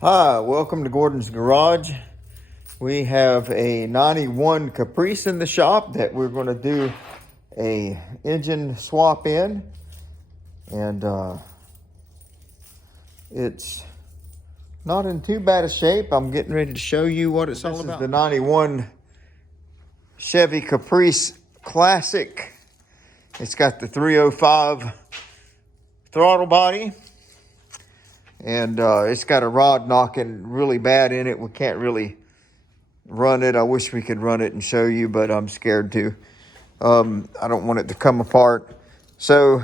Hi, welcome to Gordon's Garage. We have a 91 Caprice in the shop that we're going to do a engine swap in. And it's not in too bad a shape. I'm getting ready to show you what it's all about. This is the 91 Chevy Caprice Classic. It's got the 305 throttle body. And it's got a rod knocking really bad in it. We can't really run it. I wish we could run it and show you, but I'm scared to. I don't want it to come apart. So,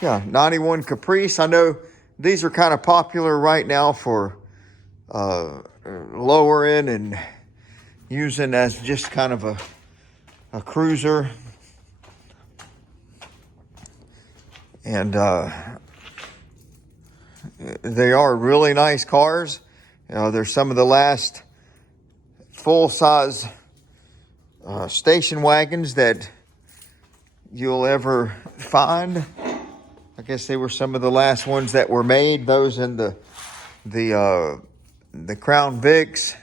yeah, 91 Caprice. I know these are kind of popular right now for lowering and using as just kind of a cruiser. And they are really nice cars. They're some of the last full-size station wagons that you'll ever find. I guess they were some of the last ones that were made. Those in the Crown Vics,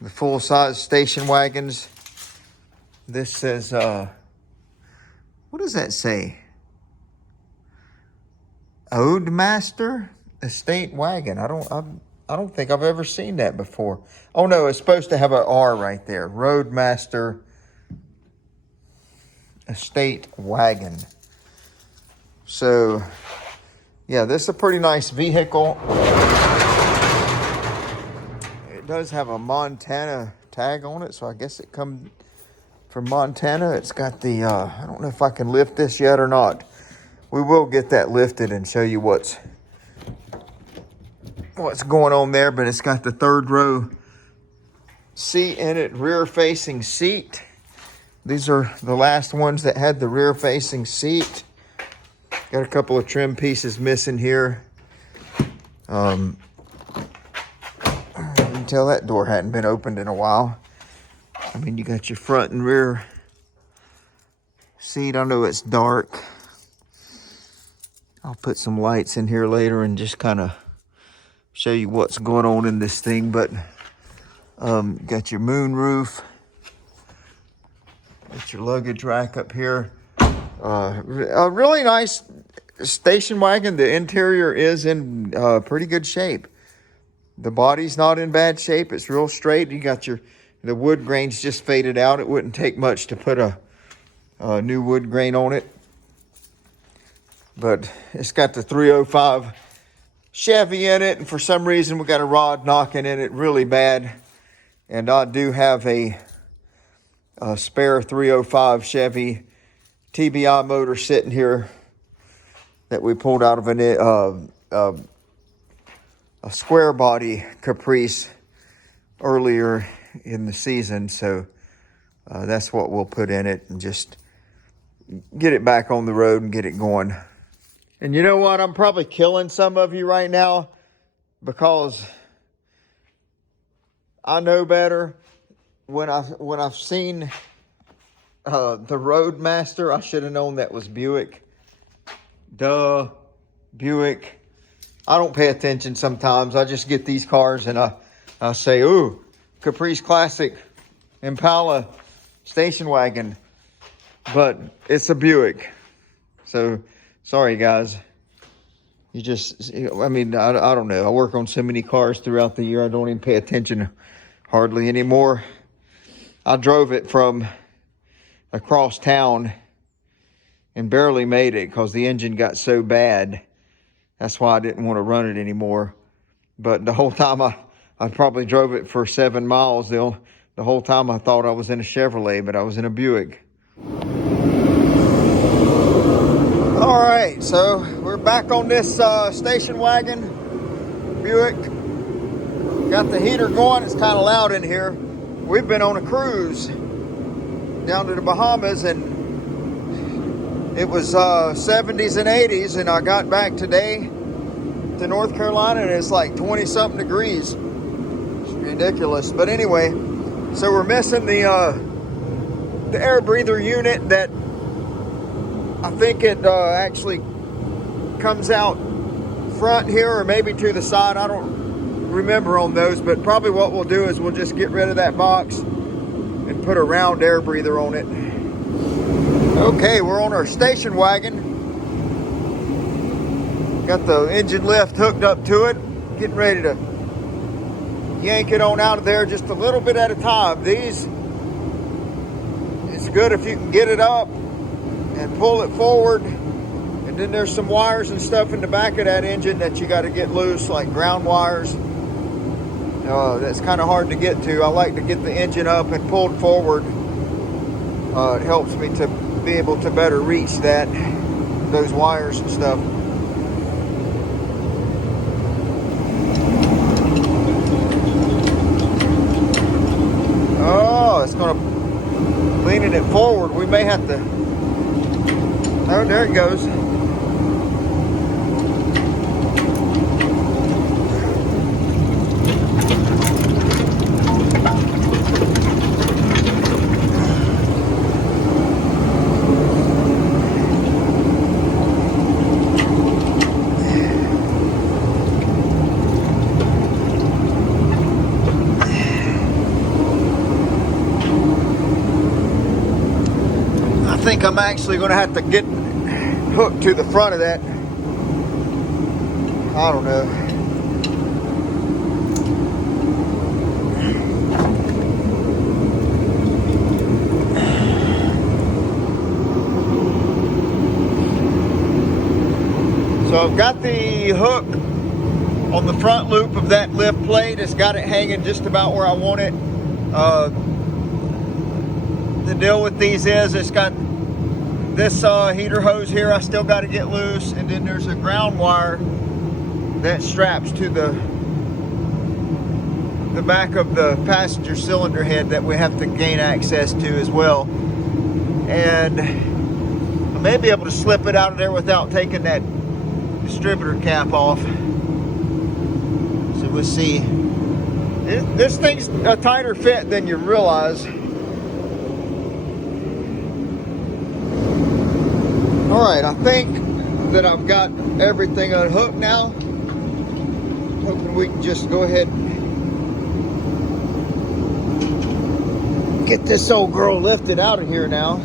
the full-size station wagons. This says, what does that say? Oldmaster Estate Wagon. I don't think I've ever seen that before. Oh no, it's supposed to have an R right there. Roadmaster Estate Wagon. So, yeah, this is a pretty nice vehicle. It does have a Montana tag on it, so I guess it comes from Montana. It's got the, I don't know if I can lift this yet or not. We will get that lifted and show you what's going on there, but it's got the third row seat in it, rear facing seat. These are the last ones that had the rear facing seat. Got a couple of trim pieces missing here. You can tell that door hadn't been opened in a while. I mean, you got your front and rear seat. I know it's dark. I'll put some lights in here later and just kind of show you what's going on in this thing. But got your moon roof. Got your luggage rack up here. A really nice station wagon. The interior is in pretty good shape. The body's not in bad shape. It's real straight. You got the wood grain's just faded out. It wouldn't take much to put a new wood grain on it. But it's got the 305 Chevy in it, and for some reason we got a rod knocking in it really bad. And I do have a spare 305 Chevy TBI motor sitting here that we pulled out of a square body Caprice earlier in the season. So that's what we'll put in it and just get it back on the road and get it going. And you know what? I'm probably killing some of you right now because I know better. When I've seen the Roadmaster, I should have known that was Buick. Duh, Buick. I don't pay attention sometimes. I just get these cars and I say, ooh, Caprice Classic Impala station wagon. But it's a Buick. So, sorry, guys. I don't know. I work on so many cars throughout the year, I don't even pay attention hardly anymore. I drove it from across town and barely made it because the engine got so bad. That's why I didn't want to run it anymore. But the whole time I probably drove it for 7 miles. The whole time I thought I was in a Chevrolet, but I was in a Buick. All right, so we're back on this station wagon, Buick. Got the heater going. It's kind of loud in here. We've been on a cruise down to the Bahamas, and it was 70s and 80s, and I got back today to North Carolina, and it's like 20-something degrees. It's ridiculous. But anyway, so we're missing the air breather unit that I think it actually comes out front here or maybe to the side. I don't remember on those, but probably what we'll do is we'll just get rid of that box and put a round air breather on it. Okay, we're on our station wagon. Got the engine lift hooked up to it. Getting ready to yank it on out of there just a little bit at a time. These, it's good if you can get it up and pull it forward. And then there's some wires and stuff in the back of that engine that you got to get loose, like ground wires. That's kind of hard to get to. I like to get the engine up and pulled forward. It helps me to be able to better reach those wires and stuff. Oh, it's going to leaning it forward. We may have to. Oh, there it goes. I think I'm actually going to have to get hooked to the front of that. I don't know. So I've got the hook on the front loop of that lift plate. It's got it hanging just about where I want it. The deal with these is it's got this heater hose here I still got to get loose, and then there's a ground wire that straps to the back of the passenger cylinder head that we have to gain access to as well. And I may be able to slip it out of there without taking that distributor cap off. So we'll see. This thing's a tighter fit than you realize. All right, I think that I've got everything unhooked now. Hoping we can just go ahead and get this old girl lifted out of here now.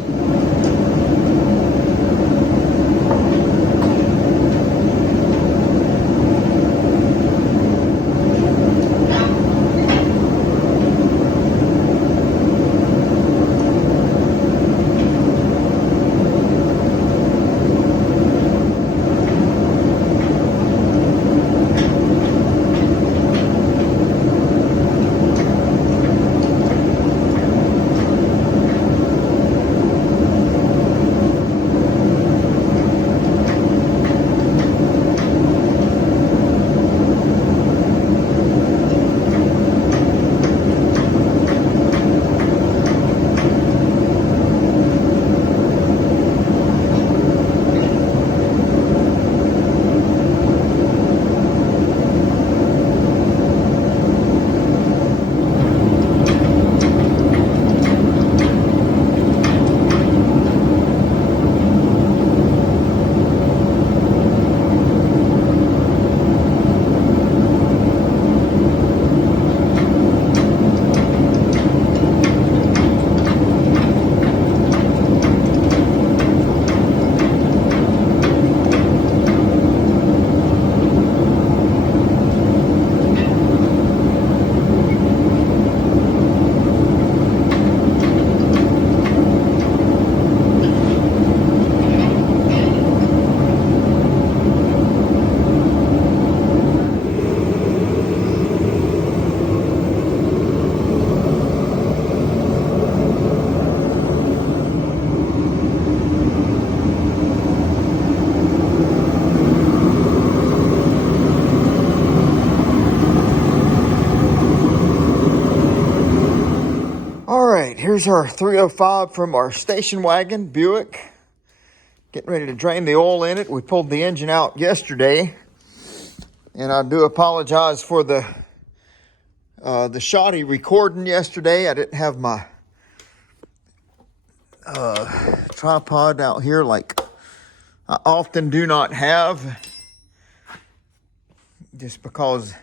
Here's our 305 from our station wagon, Buick. Getting ready to drain the oil in it. We pulled the engine out yesterday. And I do apologize for the shoddy recording yesterday. I didn't have my tripod out here like I often do not have. just because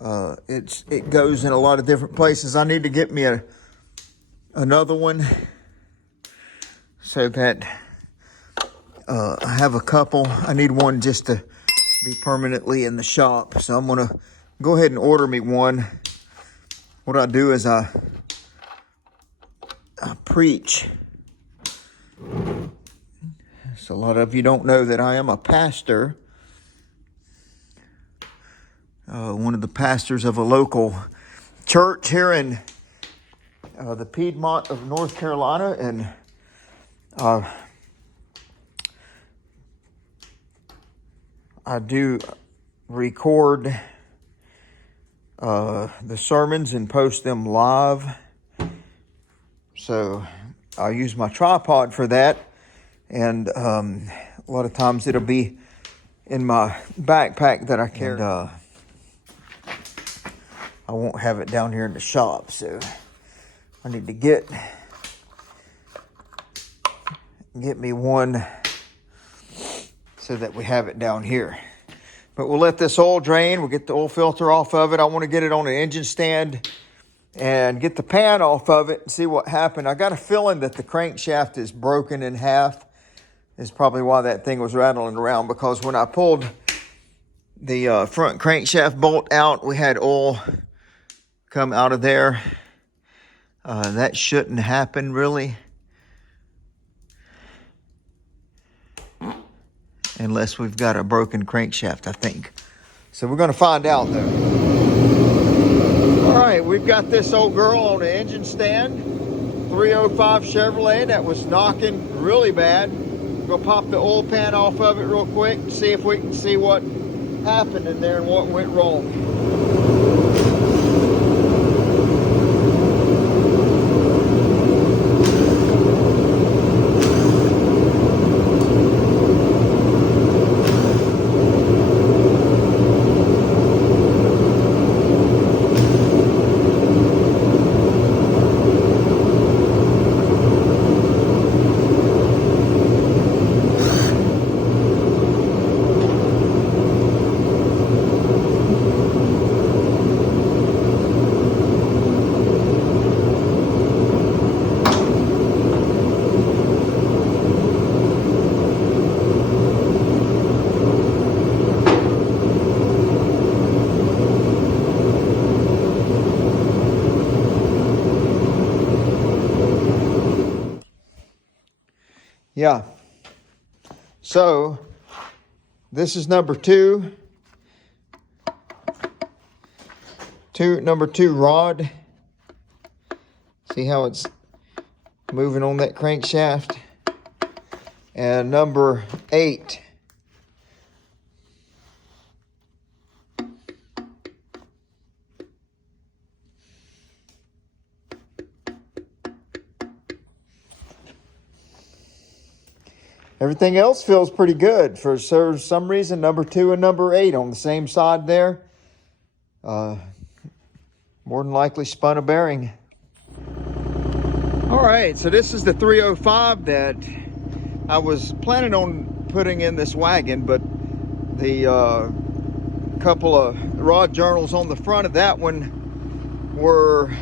it goes in a lot of different places. I need to get me another one so that I have a couple. I need one just to be permanently in the shop. So I'm gonna go ahead and order me one. What I do is I preach. So a lot of you don't know that I am a pastor. One of the pastors of a local church here in the Piedmont of North Carolina, and I do record the sermons and post them live. So I use my tripod for that, and a lot of times it'll be in my backpack that I carry. And, I won't have it down here in the shop, so I need to get me one so that we have it down here. But we'll let this oil drain. We'll get the oil filter off of it. I want to get it on an engine stand and get the pan off of it and see what happened. I got a feeling that the crankshaft is broken in half. Is probably why that thing was rattling around, because when I pulled the front crankshaft bolt out, we had oil come out of there. That shouldn't happen, really, unless we've got a broken crankshaft, I think. So we're going to find out, though. All right, we've got this old girl on the engine stand, 305 Chevrolet, that was knocking really bad. We're going to pop the oil pan off of it real quick and see if we can see what happened in there and what went wrong. Yeah. So this is number two. Number two rod. See how it's moving on that crankshaft? And number 8. Everything else feels pretty good. For some reason, number 2 and number 8 on the same side there. More than likely spun a bearing. All right, so this is the 305 that I was planning on putting in this wagon, but the couple of rod journals on the front of that one were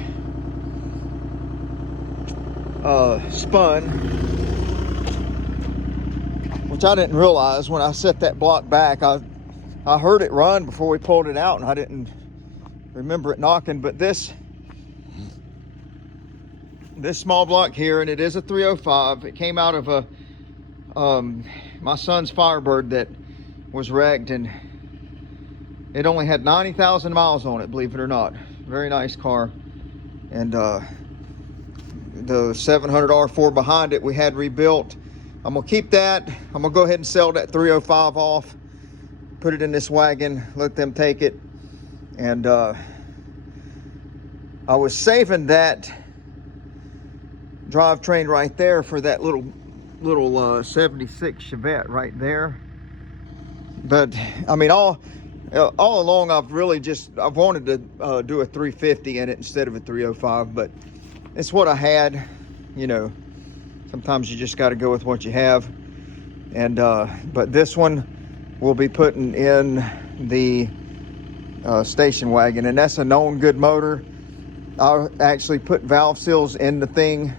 spun, which I didn't realize. When I set that block back, I heard it run before we pulled it out, and I didn't remember it knocking. But this small block here, and it is a 305. It came out of my son's Firebird that was wrecked, and it only had 90,000 miles on it, believe it or not. Very nice car. And the 700 R4 behind it we had rebuilt. I'm gonna keep that. I'm gonna go ahead and sell that 305 off, put it in this wagon, let them take it. And I was saving that drivetrain right there for that little 76 Chevette right there. But I mean, all along I've wanted to do a 350 in it instead of a 305, but it's what I had. You know, sometimes you just got to go with what you have. And but this one we'll be putting in the station wagon, and that's a known good motor. I actually put valve seals in the thing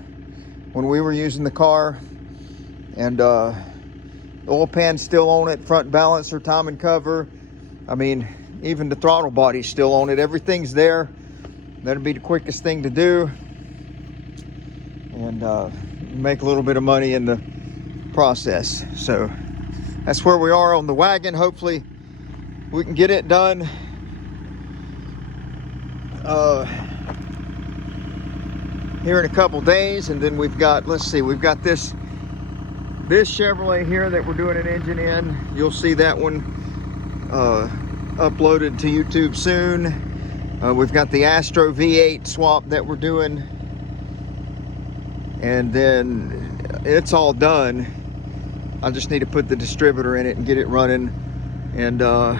when we were using the car, and the oil pan's still on it, front balancer, timing cover. I mean, even the throttle body's still on it. Everything's there. That'll be the quickest thing to do, and make a little bit of money in the process. So that's where we are on the wagon. Hopefully we can get it done here in a couple days. And then we've got, let's see, we've got this Chevrolet here that we're doing an engine in. You'll see that one uploaded to YouTube soon. We've got the Astro V8 swap that we're doing, and then it's all done. I just need to put the distributor in it and get it running, and the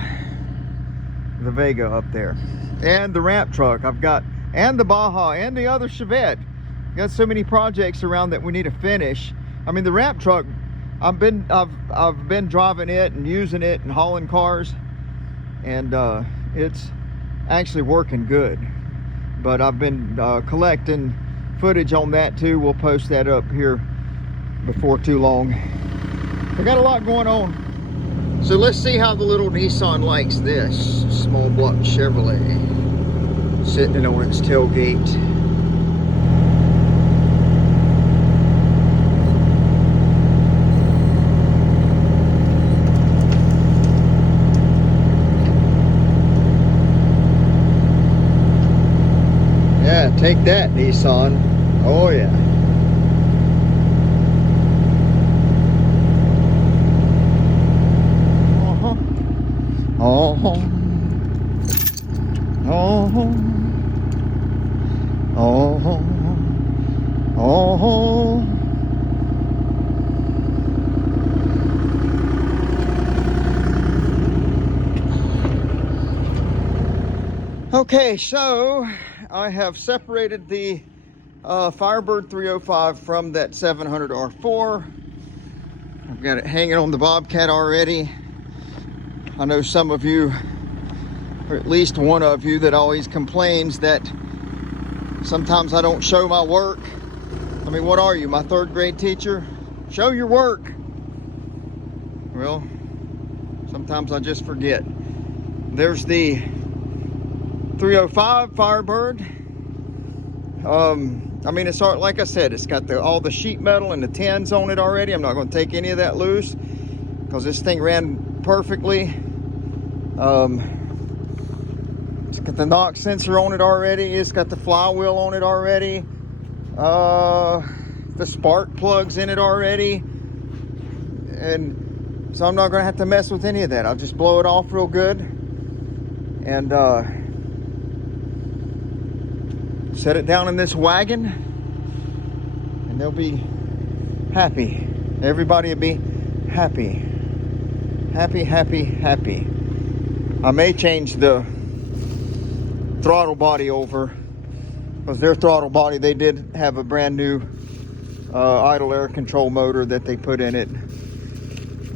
Vega up there, and the ramp truck I've got, and the Baja, and the other Chevette. Got so many projects around that we need to finish. I mean, the ramp truck, I've been driving it and using it and hauling cars, and it's actually working good. But I've been collecting footage on that too. We'll post that up here before too long. I got a lot going on. So let's see how the little Nissan likes this small block Chevrolet sitting on its tailgate. Yeah, take that, Nissan. Oh yeah. Oh, oh, oh, oh. Okay, so I have separated the Firebird 305 from that 700 R4. I've got it hanging on the Bobcat already. I know some of you, or at least one of you, that always complains that sometimes I don't show my work. I mean, what are you, my third grade teacher? Show your work. Well, sometimes I just forget. There's the 305 Firebird. I mean, it's like I said, it's got all the sheet metal and the tins on it already. I'm not going to take any of that loose because this thing ran perfectly. It's got the knock sensor on it already. It's got the flywheel on it already. The spark plugs in it already. And so I'm not going to have to mess with any of that. I'll just blow it off real good and set it down in this wagon, and they'll be happy. Everybody will be happy. Happy, happy, happy. I may change the throttle body over, because their throttle body, they did have a brand new idle air control motor that they put in it.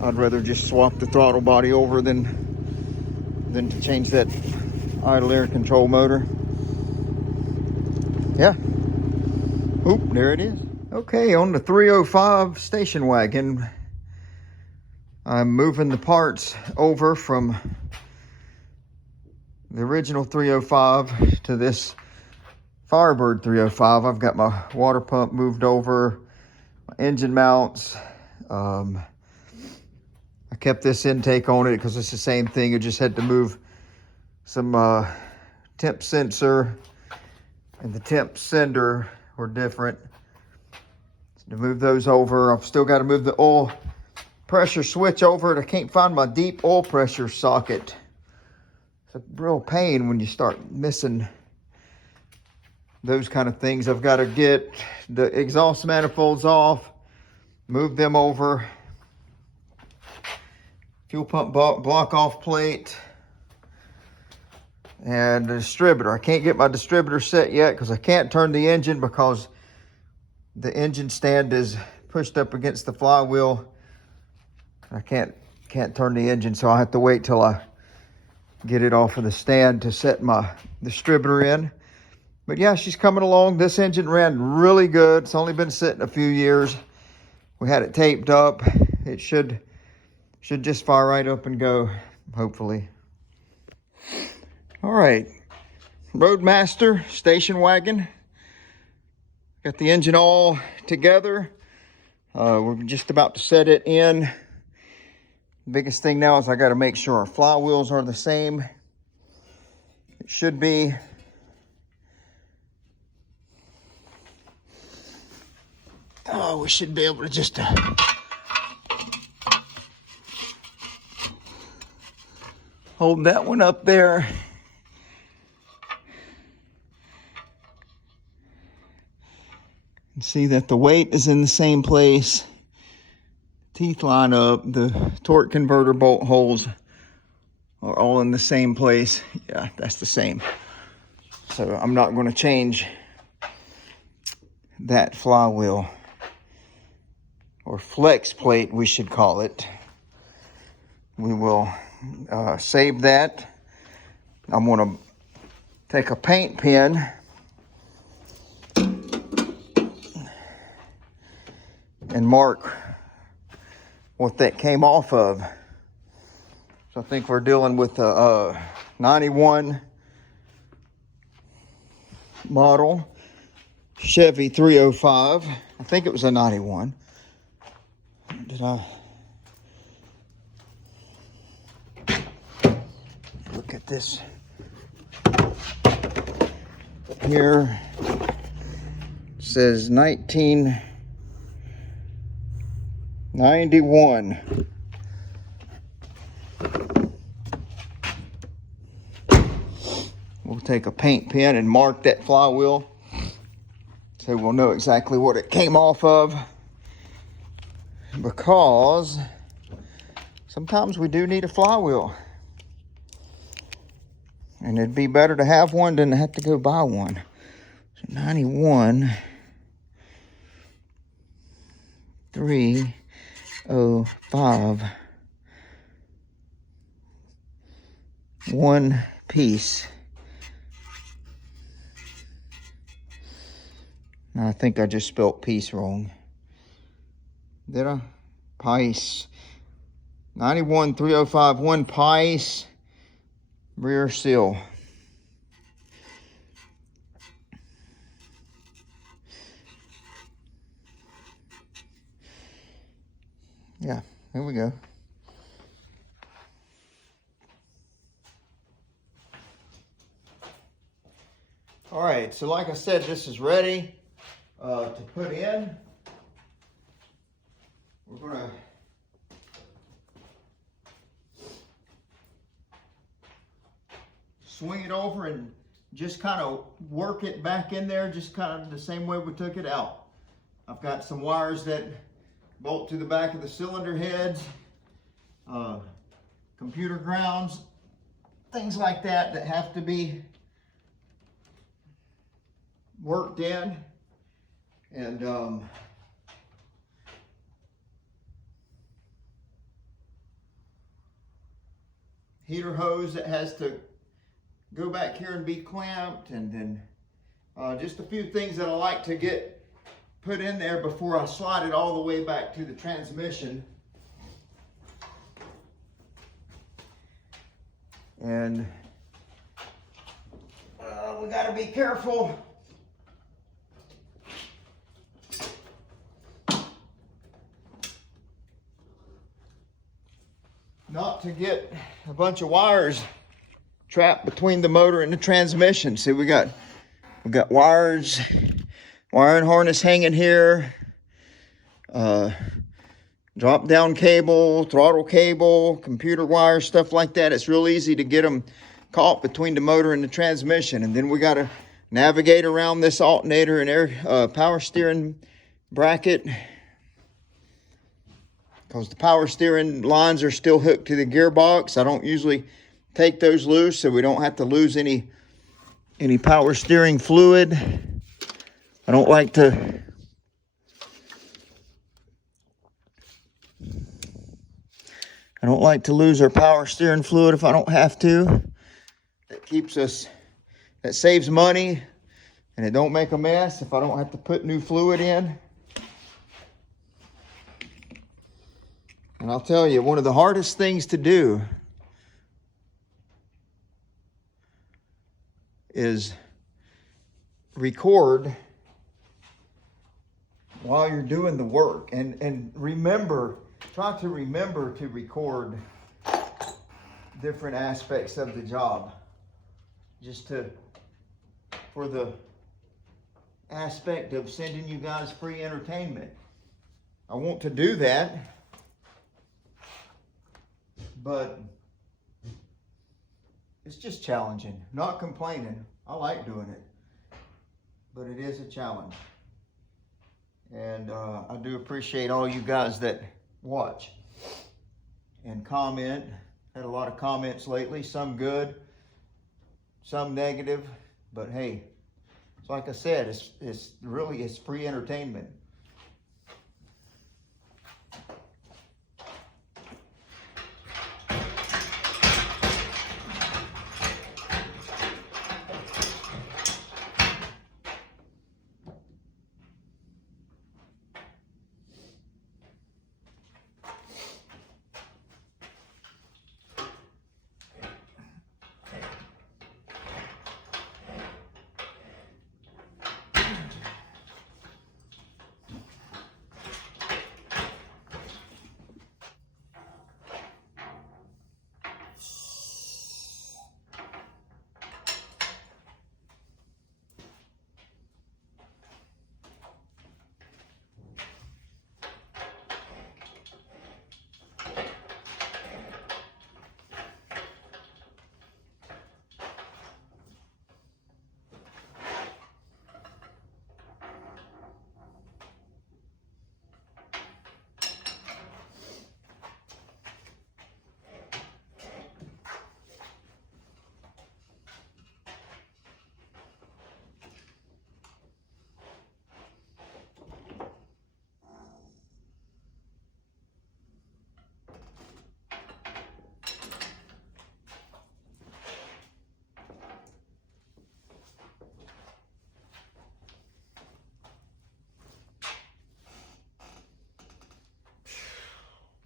I'd rather just swap the throttle body over than to change that idle air control motor. Yeah. Oop, there it is. Okay, on the 305 station wagon, I'm moving the parts over from the original 305 to this Firebird 305. I've got my water pump moved over, my engine mounts. I kept this intake on it because it's the same thing. I just had to move some temp sensor and the temp sender were different. So to move those over, I've still got to move the oil pressure switch over. I can't find my deep oil pressure socket. It's a real pain when you start missing those kind of things. I've got to get the exhaust manifolds off, move them over, fuel pump block off plate, and the distributor. I can't get my distributor set yet because I can't turn the engine because the engine stand is pushed up against the flywheel. I can't turn the engine, so I'll have to wait till I get it off of the stand to set my distributor in. But yeah, she's coming along. This engine ran really good. It's only been sitting a few years. We had it taped up. It should just fire right up and go, hopefully. All right, Roadmaster station wagon. Got the engine all together. We're just about to set it in. The biggest thing now is I got to make sure our flywheels are the same. It should be. Oh, we should be able to just hold that one up there. And see that the weight is in the same place. Teeth line up. The torque converter bolt holes are all in the same place. Yeah, that's the same. So I'm not going to change that flywheel, or flex plate we should call it. We will save that. I'm going to take a paint pen and mark what that came off of. So I think we're dealing with a 91 model Chevy 305. I think it was a 91. Did I look at this here? It says 1991. We'll take a paint pen and mark that flywheel so we'll know exactly what it came off of, because sometimes we do need a flywheel, and it'd be better to have one than to have to go buy one. So 91 305, one piece. I think I just spelled piece wrong. Did I? Piece. 91 305, one piece rear seal. Yeah, here we go. All right, so like I said, this is ready to put in. We're gonna swing it over and just kind of work it back in there, just kind of the same way we took it out. I've got some wires that bolt to the back of the cylinder heads, computer grounds, things like that that have to be worked in. And heater hose that has to go back here and be clamped, and then just a few things that I like to get put in there before I slide it all the way back to the transmission. And we got to be careful not to get a bunch of wires trapped between the motor and the transmission. See, we got wires, wiring harness hanging here, drop down cable, throttle cable, computer wires, stuff like that. It's real easy to get them caught between the motor and the transmission. And then we got to navigate around this alternator and air power steering bracket, because the power steering lines are still hooked to the gearbox. I don't usually take those loose so we don't have to lose any power steering fluid. I don't like to lose our power steering fluid if I don't have to. that keeps us, that saves money, and it don't make a mess if I don't have to put new fluid in. And I'll tell you, one of the hardest things to do is record while you're doing the work. And remember, try to remember to record different aspects of the job. Just for the aspect of sending you guys free entertainment. I want to do that, but it's just challenging. Not complaining. I like doing it, but it is a challenge. And I do appreciate all you guys that watch and comment. Had a lot of comments lately, some good, some negative, but hey, it's like I said, it's really free entertainment.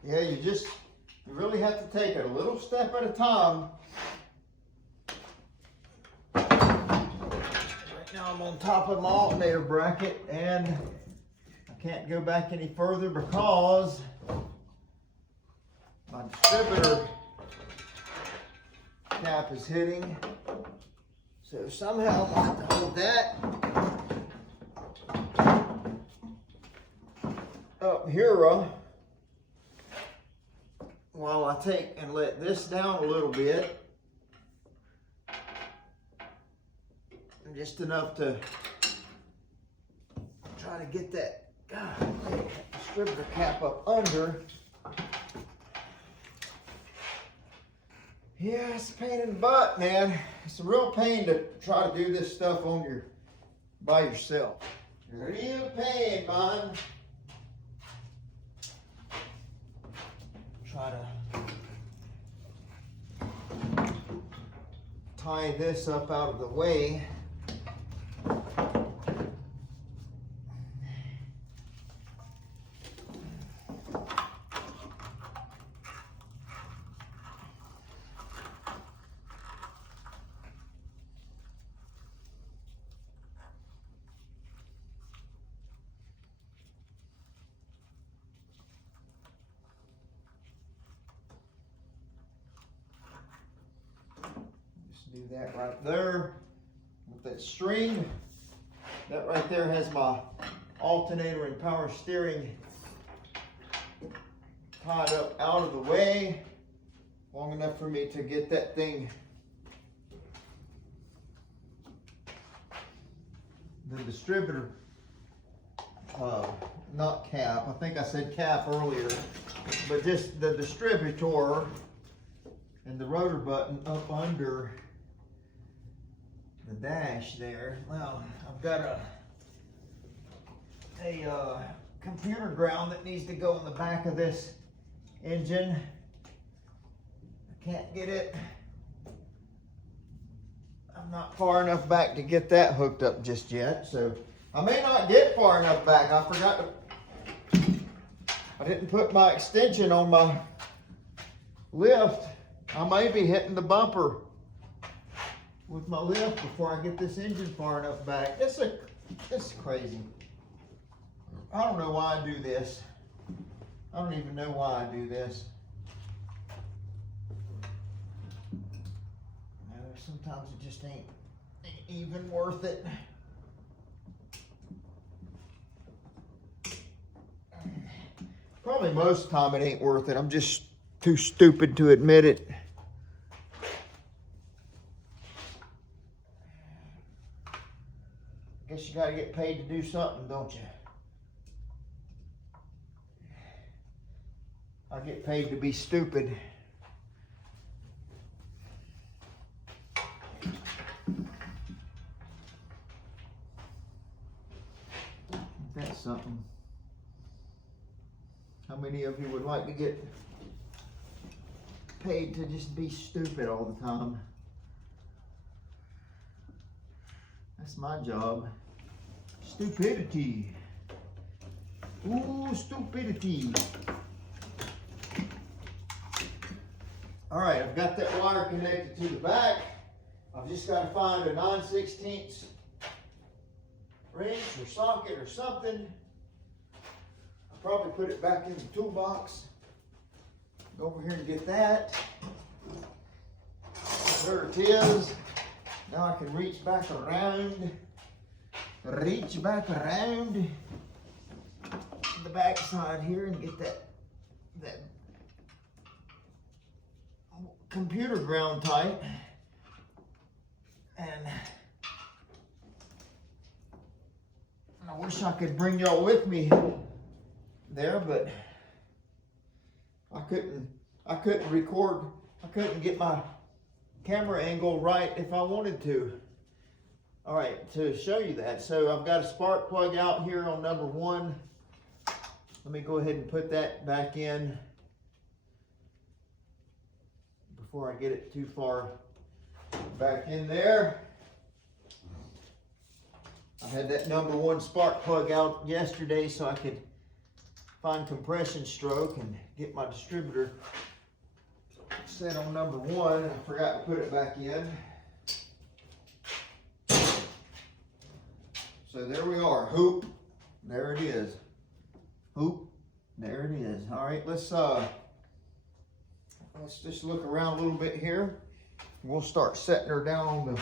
Yeah, you really have to take it a little step at a time. Right now I'm on top of my alternator bracket and I can't go back any further because my distributor cap is hitting. So somehow I have to hold that up here while I take and let this down a little bit, and just enough to try to get that distributor cap up under. Yeah, it's a pain in the butt, man. It's a real pain to try to do this stuff by yourself. Real pain, man. Try to tie this up out of the way. Do that right there with that string. That right there has my alternator and power steering tied up out of the way, long enough for me to get that thing, the distributor, not cap, I think I said cap earlier, but just the distributor and the rotor button up under the dash there. Well, I've got a computer ground that needs to go in the back of this engine. I can't get it I'm not far enough back to get that hooked up just yet, so I may not get far enough back. I forgot to, I didn't put my extension on my lift. I may be hitting the bumper with my lift before I get this engine far enough back. This is crazy. I don't know why I do this. I don't even know why I do this. Sometimes it just ain't even worth it. Probably most of the time it ain't worth it. I'm just too stupid to admit it. Guess you gotta get paid to do something, don't you? I get paid to be stupid. That's something. How many of you would like to get paid to just be stupid all the time? That's my job. Stupidity. Ooh, stupidity. All right, I've got that wire connected to the back. I've just got to find a 9/16 wrench or socket or something. I'll probably put it back in the toolbox. Go over here and get that. There it is. Now I can reach back around. Reach back around the back side here and get that computer ground tight. And I wish I could bring y'all with me there, but I couldn't record. I couldn't get my camera angle right if I wanted to. All right, to show you that. So I've got a spark plug out here on number 1. Let me go ahead and put that back in before I get it too far back in there. I had that number 1 spark plug out yesterday so I could find compression stroke and get my distributor set on number 1, and I forgot to put it back in. So there we are. Hoop. There it is. Hoop. There it is. All right, let's just look around a little bit here. We'll start setting her down on the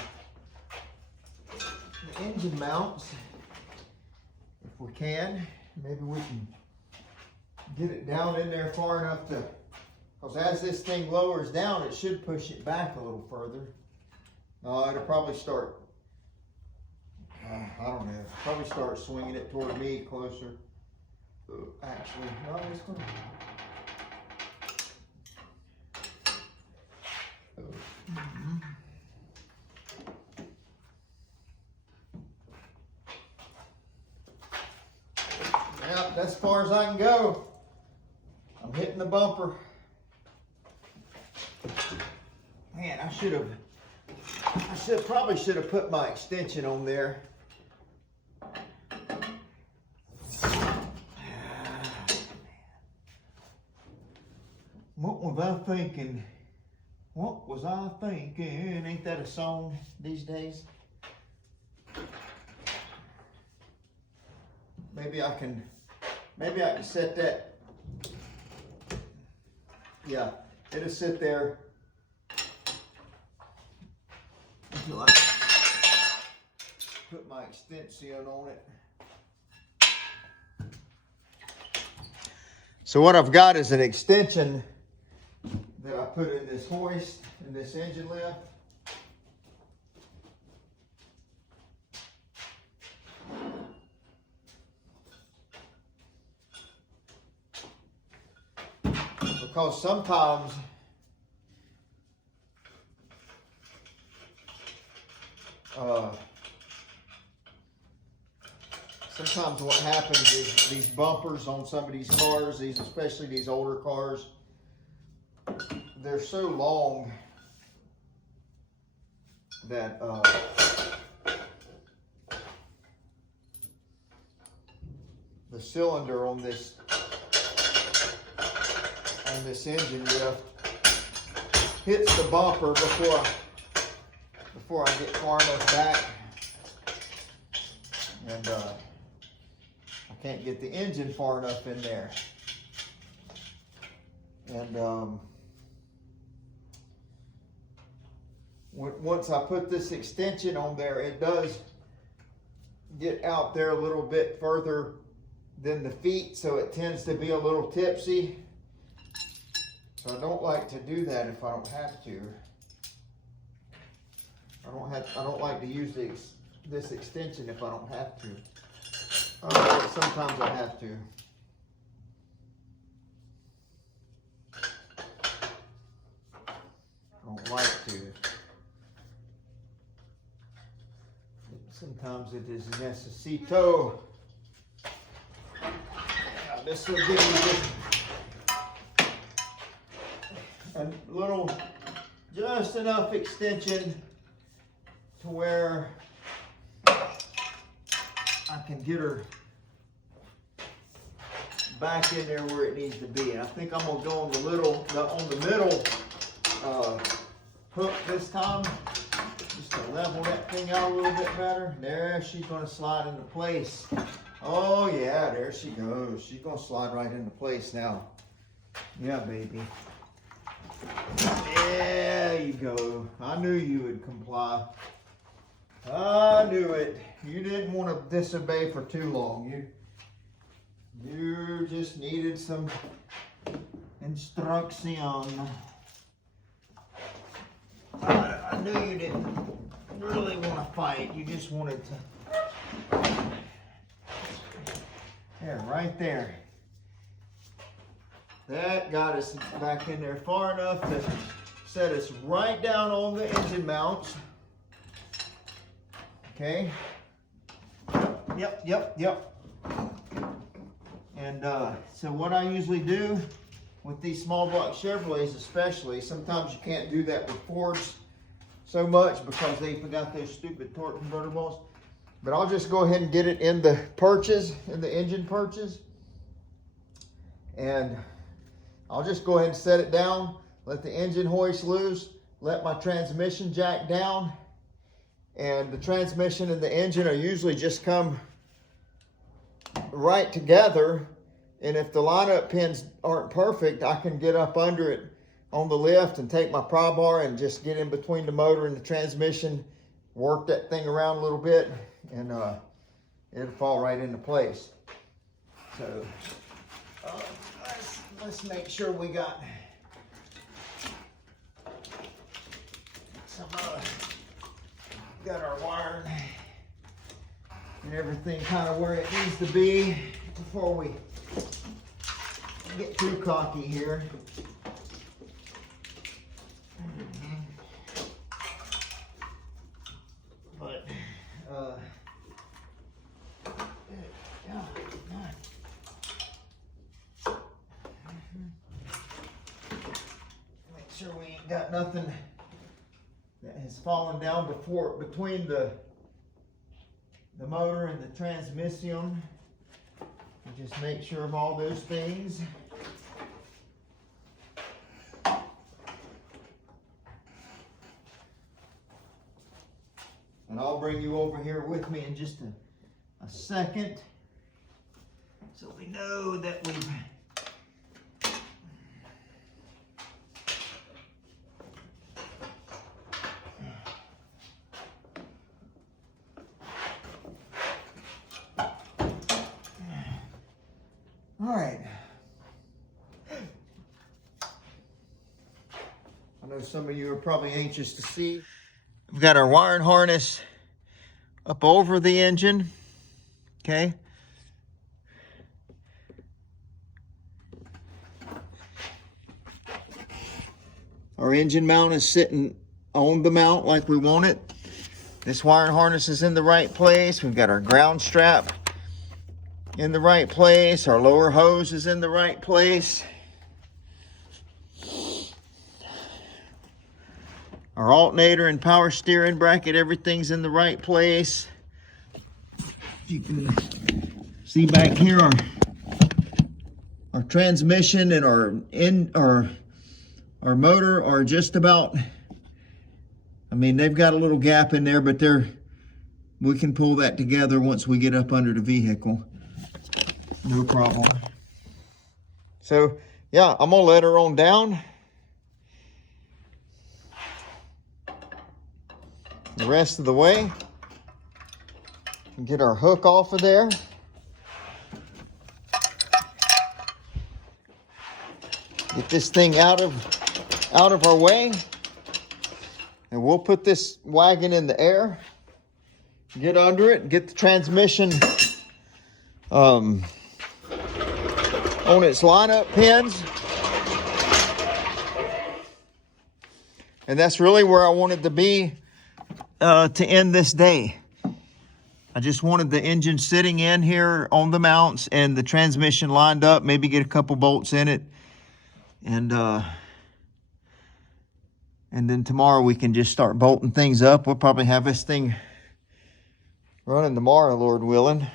engine mounts if we can. Maybe we can get it down in there far enough to, because as this thing lowers down, it should push it back a little further. It'll probably start, I don't know, probably start swinging it toward me closer. Actually, no, it's going to. Yep, that's as far as I can go. I'm hitting the bumper. Man, probably should have put my extension on there. What was I thinking? What was I thinking? Ain't that a song these days? Maybe I can set that. Yeah, it'll sit there until I put my extension on it. So what I've got is an extension that I put in this hoist, in this engine lift. Because sometimes what happens is these bumpers on some of these cars, especially these older cars, they're so long that the cylinder on this engine lift hits the bumper before I get far enough back, and I can't get the engine far enough in there. And once I put this extension on there, it does get out there a little bit further than the feet, so it tends to be a little tipsy. So I don't like to do that if I don't have to. I don't like to use this extension if I don't have to. But sometimes I have to. I don't like to. Sometimes it is necesito. Now this will give you a little, just enough extension to where I can get her back in there where it needs to be. And I think I'm gonna go on the middle hook this time, just to level that thing out a little bit better. There, she's gonna slide into place. Oh yeah, there she goes. She's gonna slide right into place now. Yeah, baby. There you go. I knew you would comply. I knew it. You didn't want to disobey for too long. You just needed some instruction. I knew you didn't really want to fight. You just wanted to. There, right there. That got us back in there far enough to set us right down on the engine mounts. Okay. Yep. And so what I usually do with these small block Chevrolets especially, sometimes you can't do that with Fords so much because they forgot those stupid torque converter balls. But I'll just go ahead and get it in the perches, in the engine perches. And I'll just go ahead and set it down, let the engine hoist loose, let my transmission jack down. And the transmission and the engine are usually just come right together. And if the lineup pins aren't perfect, I can get up under it on the lift and take my pry bar and just get in between the motor and the transmission, work that thing around a little bit, and it'll fall right into place. So let's make sure we got some got our wiring and everything kind of where it needs to be before we get too cocky here. But make sure we ain't got nothing that has fallen down between the motor and the transmission. Just make sure of all those things. And I'll bring you over here with me in just a second, so we know that we've all right. I know some of you are probably anxious to see. We've got our wiring harness up over the engine, okay? Our engine mount is sitting on the mount like we want it. This wiring harness is in the right place. We've got our ground strap in the right place. Our lower hose is in the right place. Our alternator and power steering bracket, everything's in the right place. You can see back here our transmission and our motor are just about, I mean, they've got a little gap in there, but we can pull that together once we get up under the vehicle. No problem. So yeah, I'm gonna let her on down. The rest of the way. Get our hook off of there. Get this thing out of our way. And we'll put this wagon in the air. Get under it, get the transmission on its lineup pins. And that's really where I wanted to be to end this day. I just wanted the engine sitting in here on the mounts and the transmission lined up, maybe get a couple bolts in it. And then tomorrow we can just start bolting things up. We'll probably have this thing running tomorrow, Lord willing.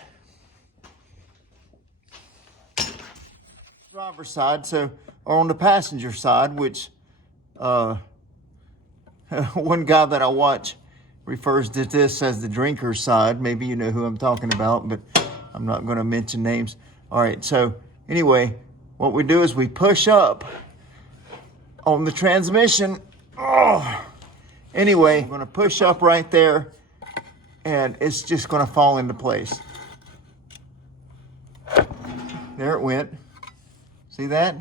Driver's side, or on the passenger side, which one guy that I watch refers to this as the drinker's side. Maybe you know who I'm talking about, but I'm not going to mention names. All right, so anyway, what we do is we push up on the transmission. Oh, anyway, I'm going to push up right there, and it's just going to fall into place. There it went. See that?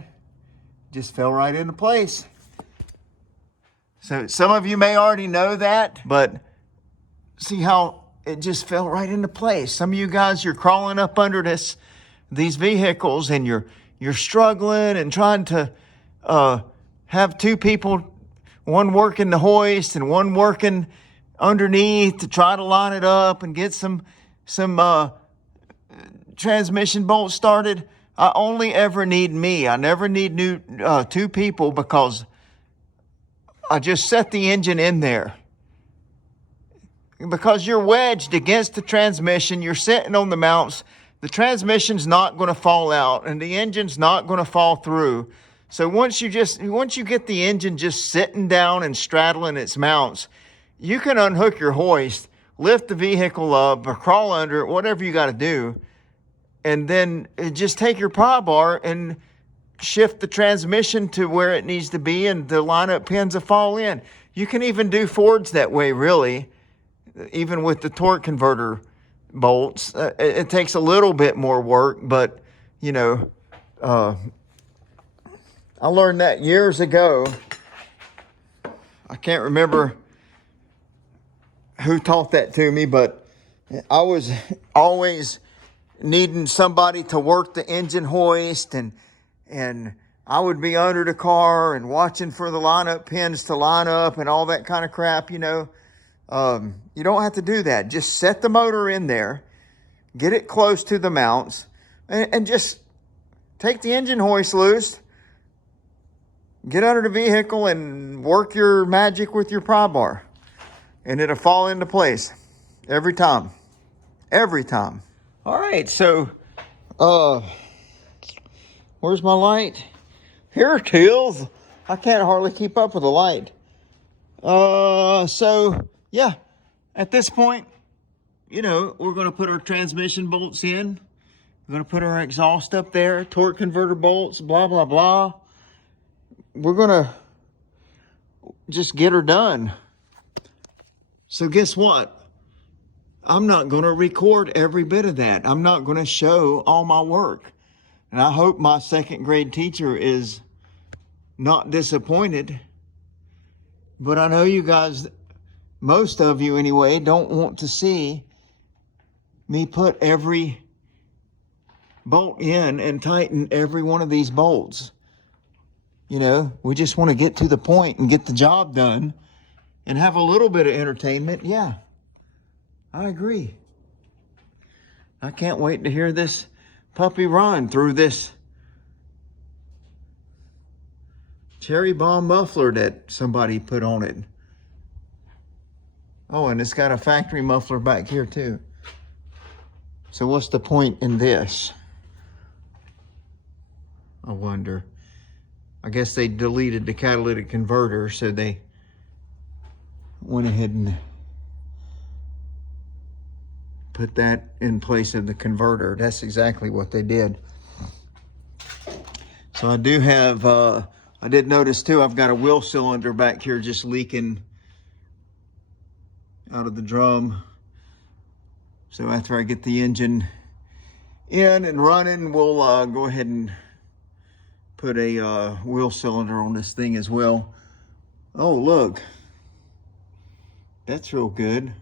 Just fell right into place. So some of you may already know that, but see how it just fell right into place. Some of you guys, you're crawling up under these vehicles, and you're struggling and trying to have two people, one working the hoist and one working underneath to try to line it up and get some transmission bolts started. I only ever need me. I never need two people, because I just set the engine in there. Because you're wedged against the transmission, you're sitting on the mounts, the transmission's not going to fall out and the engine's not going to fall through. So once you get the engine just sitting down and straddling its mounts, you can unhook your hoist, lift the vehicle up or crawl under it, whatever you got to do, and then just take your pry bar and shift the transmission to where it needs to be, and the lineup pins will fall in. You can even do Fords that way, really. Even with the torque converter bolts, it takes a little bit more work, but you know, I learned that years ago. I can't remember who taught that to me, but I was always needing somebody to work the engine hoist, and I would be under the car and watching for the lineup pins to line up and all that kind of crap, you know. You don't have to do that. Just set the motor in there, get it close to the mounts, and just take the engine hoist loose, get under the vehicle, and work your magic with your pry bar. And it'll fall into place every time. Every time. All right, so, where's my light? Here it is. I can't hardly keep up with the light. So, yeah, at this point, you know, we're going to put our transmission bolts in. We're going to put our exhaust up there, torque converter bolts, blah, blah, blah. We're going to just get her done. So guess what? I'm not going to record every bit of that. I'm not going to show all my work. And I hope my second grade teacher is not disappointed. But I know you guys, most of you anyway, don't want to see me put every bolt in and tighten every one of these bolts. You know, we just want to get to the point and get the job done and have a little bit of entertainment. Yeah, I agree. I can't wait to hear this puppy run through this cherry bomb muffler that somebody put on it. Oh, and it's got a factory muffler back here too. So what's the point in this? I wonder. I guess they deleted the catalytic converter, so they went ahead and put that in place of the converter. That's exactly what they did. So I do have, I did notice too, I've got a wheel cylinder back here just leaking out of the drum. So after I get the engine in and running, we'll go ahead and put a wheel cylinder on this thing as well. Oh, look, that's real good.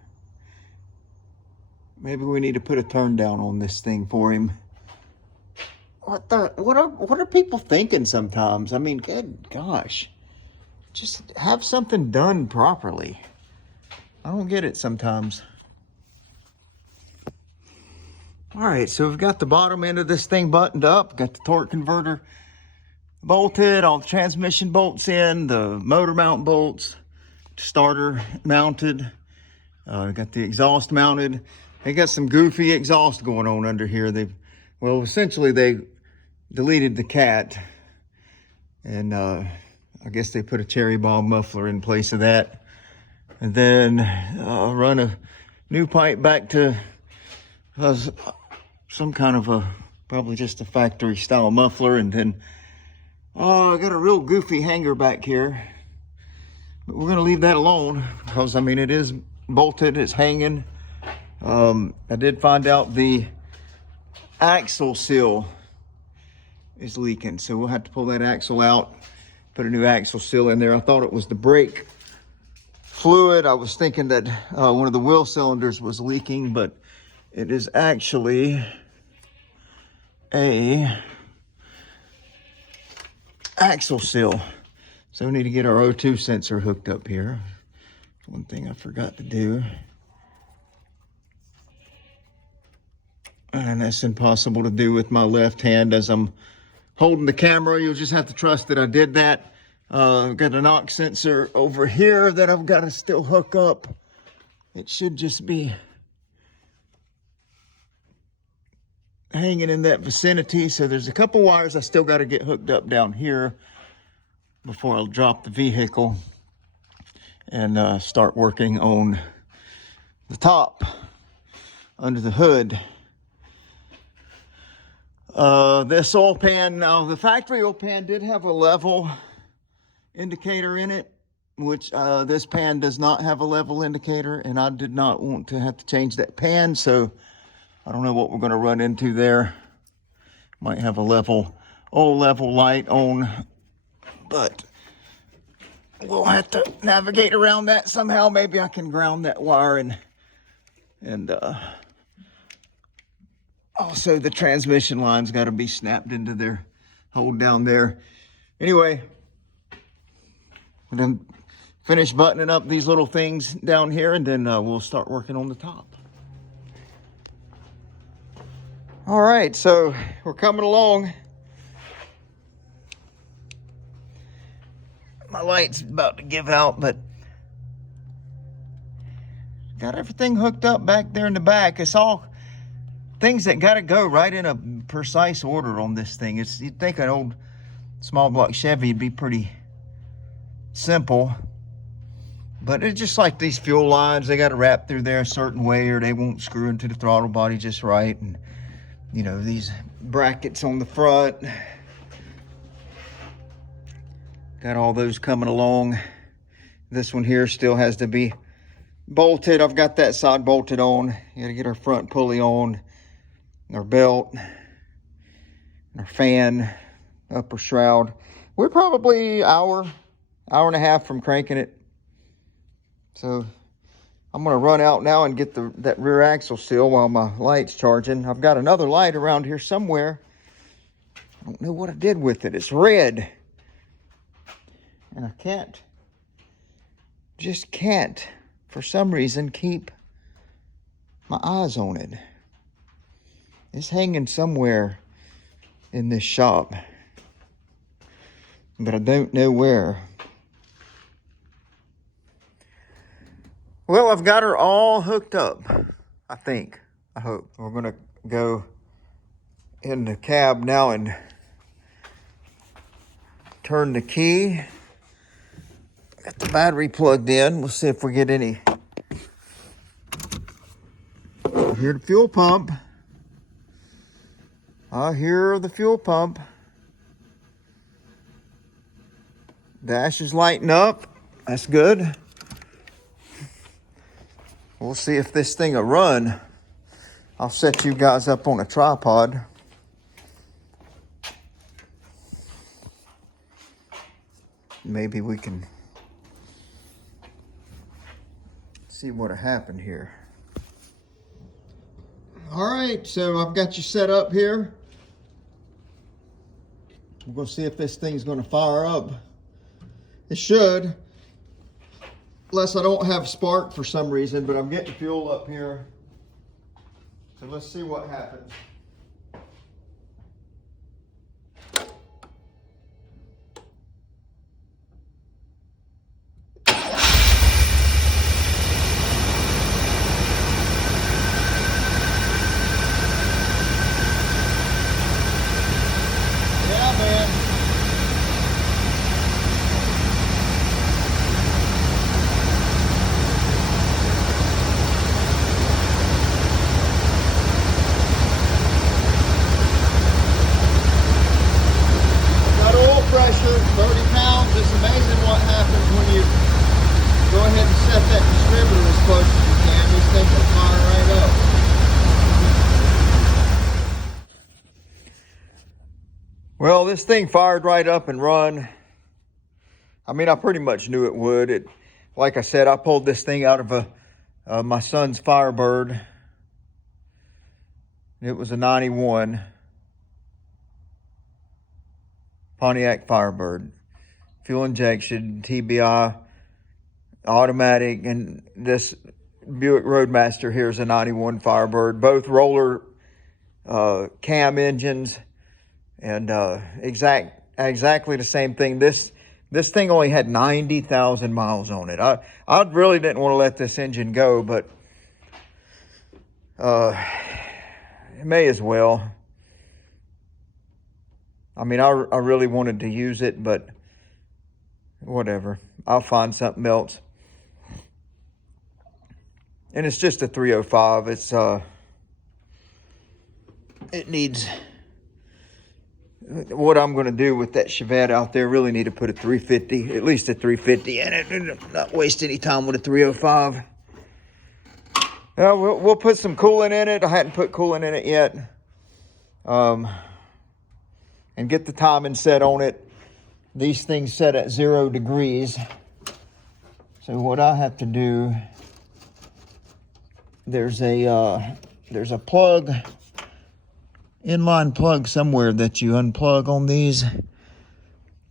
Maybe we need to put a turn down on this thing for him. What are people thinking sometimes? I mean, good gosh. Just have something done properly. I don't get it sometimes. All right, so we've got the bottom end of this thing buttoned up. Got the torque converter bolted, all the transmission bolts in, the motor mount bolts, starter mounted. Got the exhaust mounted. They got some goofy exhaust going on under here. Essentially they deleted the cat, and I guess they put a cherry bomb muffler in place of that, and then run a new pipe back to some kind of probably just a factory style muffler, and then I got a real goofy hanger back here, but we're gonna leave that alone because I mean it is bolted, it's hanging. I did find out the axle seal is leaking, so we'll have to pull that axle out, put a new axle seal in there. I thought it was the brake fluid. I was thinking that one of the wheel cylinders was leaking, but it is actually a axle seal. So we need to get our O2 sensor hooked up here. One thing I forgot to do. And that's impossible to do with my left hand as I'm holding the camera. You'll just have to trust that I did that. I've got a knock sensor over here that I've got to still hook up. It should just be hanging in that vicinity. So there's a couple wires I still got to get hooked up down here before I'll drop the vehicle and start working on the top under the hood. This oil pan, now the factory oil pan did have a level indicator in it, which this pan does not have a level indicator, and I did not want to have to change that pan, so I don't know what we're going to run into there. Might have a oil level light on, but we'll have to navigate around that somehow. Maybe I can ground that wire and also the transmission line's got to be snapped into their hole down there. Anyway, I'm gonna finish buttoning up these little things down here, and then we'll start working on the top. All right, so we're coming along. My light's about to give out, but got everything hooked up back there in the back. It's all things that got to go right in a precise order on this thing. You'd think an old small block Chevy would be pretty simple, but it's just like these fuel lines. They got to wrap through there a certain way, or they won't screw into the throttle body just right. And you know, these brackets on the front, got all those coming along. This one here still has to be bolted. I've got that side bolted on. You got to get our front pulley on, our belt, our fan, upper shroud. We're probably hour and a half from cranking it. So I'm gonna run out now and get that rear axle seal while my light's charging. I've got another light around here somewhere. I don't know what I did with it. It's red. And I just can't, for some reason, keep my eyes on it. It's hanging somewhere in this shop, but I don't know where. Well, I've got her all hooked up, I think. I hope. We're going to go in the cab now and turn the key. Got the battery plugged in. We'll see if we get any. I hear the fuel pump. I hear the fuel pump. Dash is lighting up. That's good. We'll see if this thing will run. I'll set you guys up on a tripod. Maybe we can see what happened here. All right, so I've got you set up here. We're gonna see if this thing's gonna fire up. It should, unless I don't have spark for some reason, but I'm getting fuel up here. So let's see what happens. Pressure, 30 pounds. It's amazing what happens when you go ahead and set that distributor as close as you can. These things will fire right up. Well, this thing fired right up and run. I mean, I pretty much knew it would. Like I said, I pulled this thing out of my son's Firebird. It was a 91. Pontiac Firebird, fuel injection, TBI, automatic, and this Buick Roadmaster here is a 91 Firebird, both roller cam engines, and exactly the same thing. This thing only had 90,000 miles on it. I really didn't want to let this engine go, but it may as well. I mean, I really wanted to use it, but whatever. I'll find something else. And it's just a 305. It's it needs, what I'm going to do with that Chevette out there, really need to put a 350, at least a 350 in it, and not waste any time with a 305. We'll put some coolant in it. I hadn't put coolant in it yet. And get the timing set on it. These things set at 0 degrees. So what I have to do, there's a plug, inline plug somewhere that you unplug on these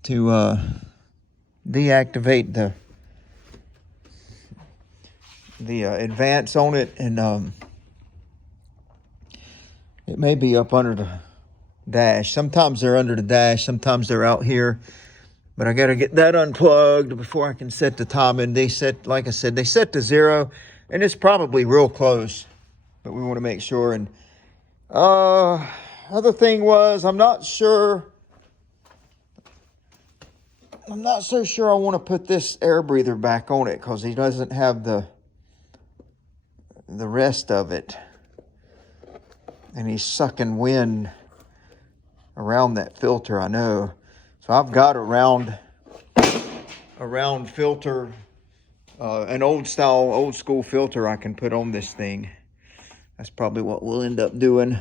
to deactivate the advance on it, and it may be up under the dash. Sometimes they're under the dash, sometimes they're out here, but I got to get that unplugged before I can set the timing. They set, like I said, they set to 0, and it's probably real close, but we want to make sure. And other thing was, I'm not so sure I want to put this air breather back on it, because he doesn't have the rest of it, and he's sucking wind around that filter, I know. So I've got a round filter, an old school filter I can put on this thing. That's probably what we'll end up doing.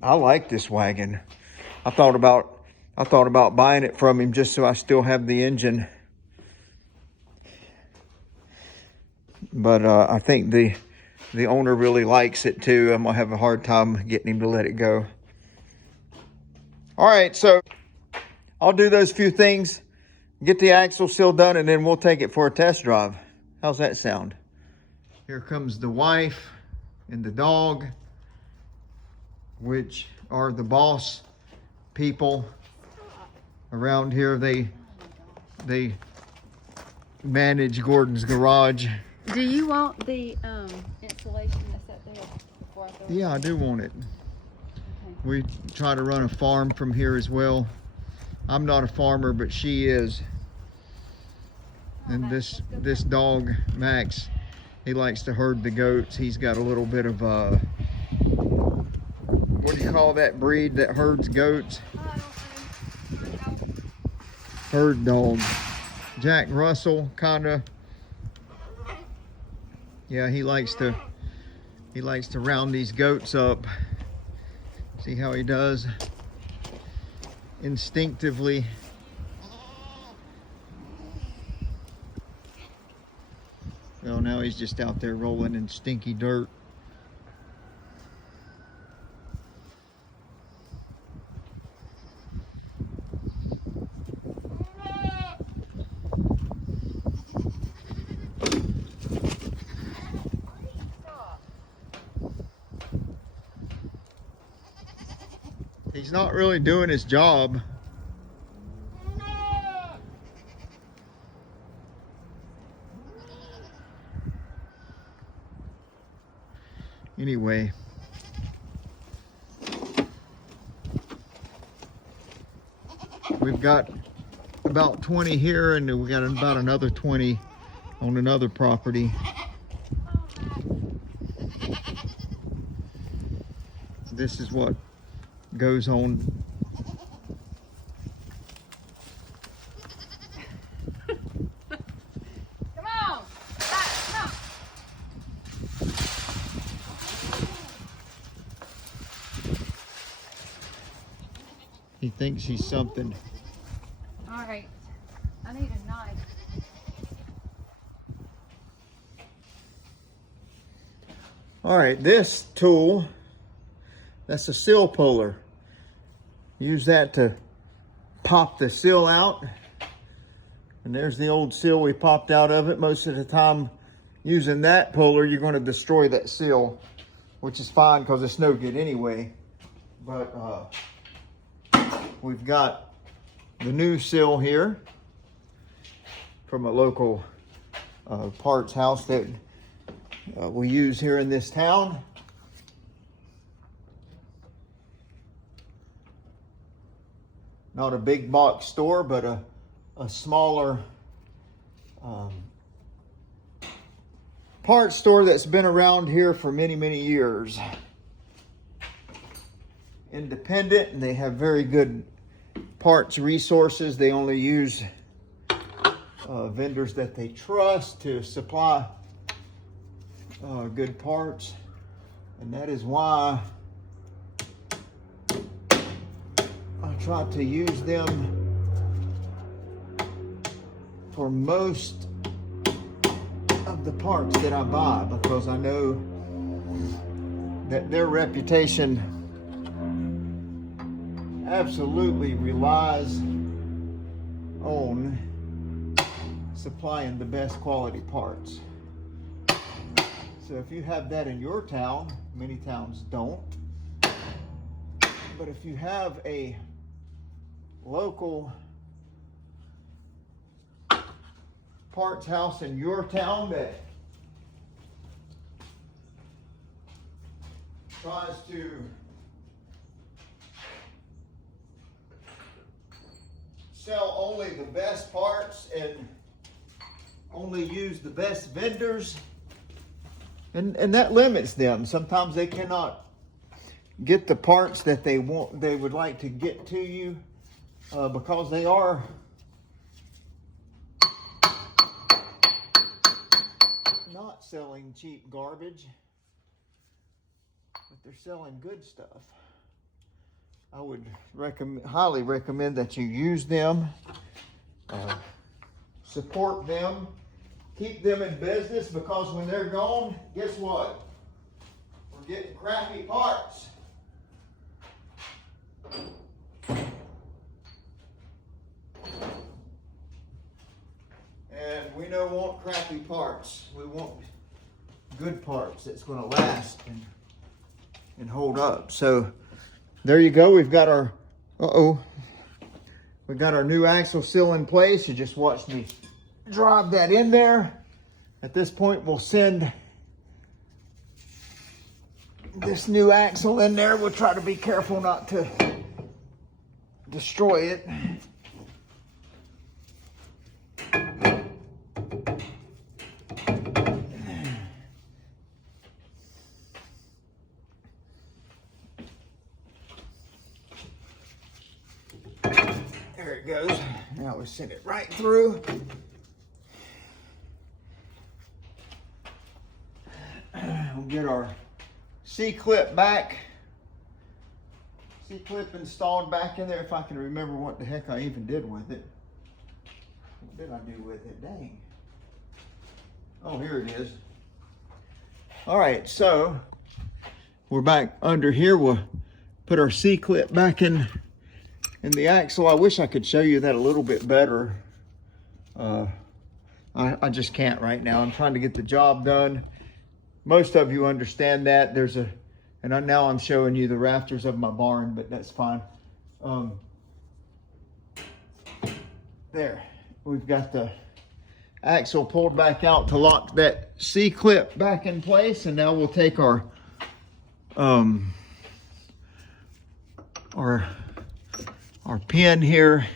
I like this wagon. I thought about buying it from him just so I still have the engine. But I think the owner really likes it too. I'm gonna have a hard time getting him to let it go. All right, so I'll do those few things, get the axle seal done, and then we'll take it for a test drive. How's that sound? Here comes the wife and the dog, which are the boss people around here. They manage Gordon's garage. Do you want the insulation that's up there before I throw it? Yeah, I do want it. Okay. We try to run a farm from here as well. I'm not a farmer, but she is. And this dog, Max, he likes to herd the goats. He's got a little bit of what do you call that breed that herds goats? Herd dog. Jack Russell, kinda. Yeah, he likes to round these goats up. See how he does? Instinctively. Well, now he's just out there rolling in stinky dirt. He's not really doing his job. Anyway, we've got about 20 here, and we got about another 20 on another property. This is what goes on. Come on! Come on! He thinks he's something. All right, I need a knife. All right, this tool, that's a sill puller. Use that to pop the sill out. And there's the old sill we popped out of it. Most of the time, using that puller, you're going to destroy that sill, which is fine because it's no good anyway. But we've got the new sill here from a local parts house that we use here in this town. Not a big box store, but a smaller parts store that's been around here for many, many years. Independent, and they have very good parts resources. They only use vendors that they trust to supply good parts, and that is why I try to use them for most of the parts that I buy, because I know that their reputation absolutely relies on supplying the best quality parts. So if you have that in your town, many towns don't, but if you have a local parts house in your town that tries to sell only the best parts and only use the best vendors, and that limits them. Sometimes they cannot get the parts that they would like to get to you because they are not selling cheap garbage, but they're selling good stuff. I would highly recommend that you use them, support them, keep them in business, because when they're gone, guess what? We're getting crappy parts. And we don't want crappy parts. We want good parts that's going to last and hold up. So there you go. We've got our, we've got our new axle seal in place. You just watched me drive that in there. At this point, we'll send this new axle in there. We'll try to be careful not to destroy it. There it goes. Now we send it right through. We'll get our C-clip back. C-clip installed back in there, if I can remember what the heck I even did with it. What did I do with it? Dang. Oh, here it is. All right, so we're back under here. We'll put our C-clip back in the axle. I wish I could show you that a little bit better. I just can't right now. I'm trying to get the job done. Most of you understand that. Now I'm showing you the rafters of my barn, but that's fine. There, we've got the axle pulled back out to lock that C-clip back in place, and now we'll take our pin here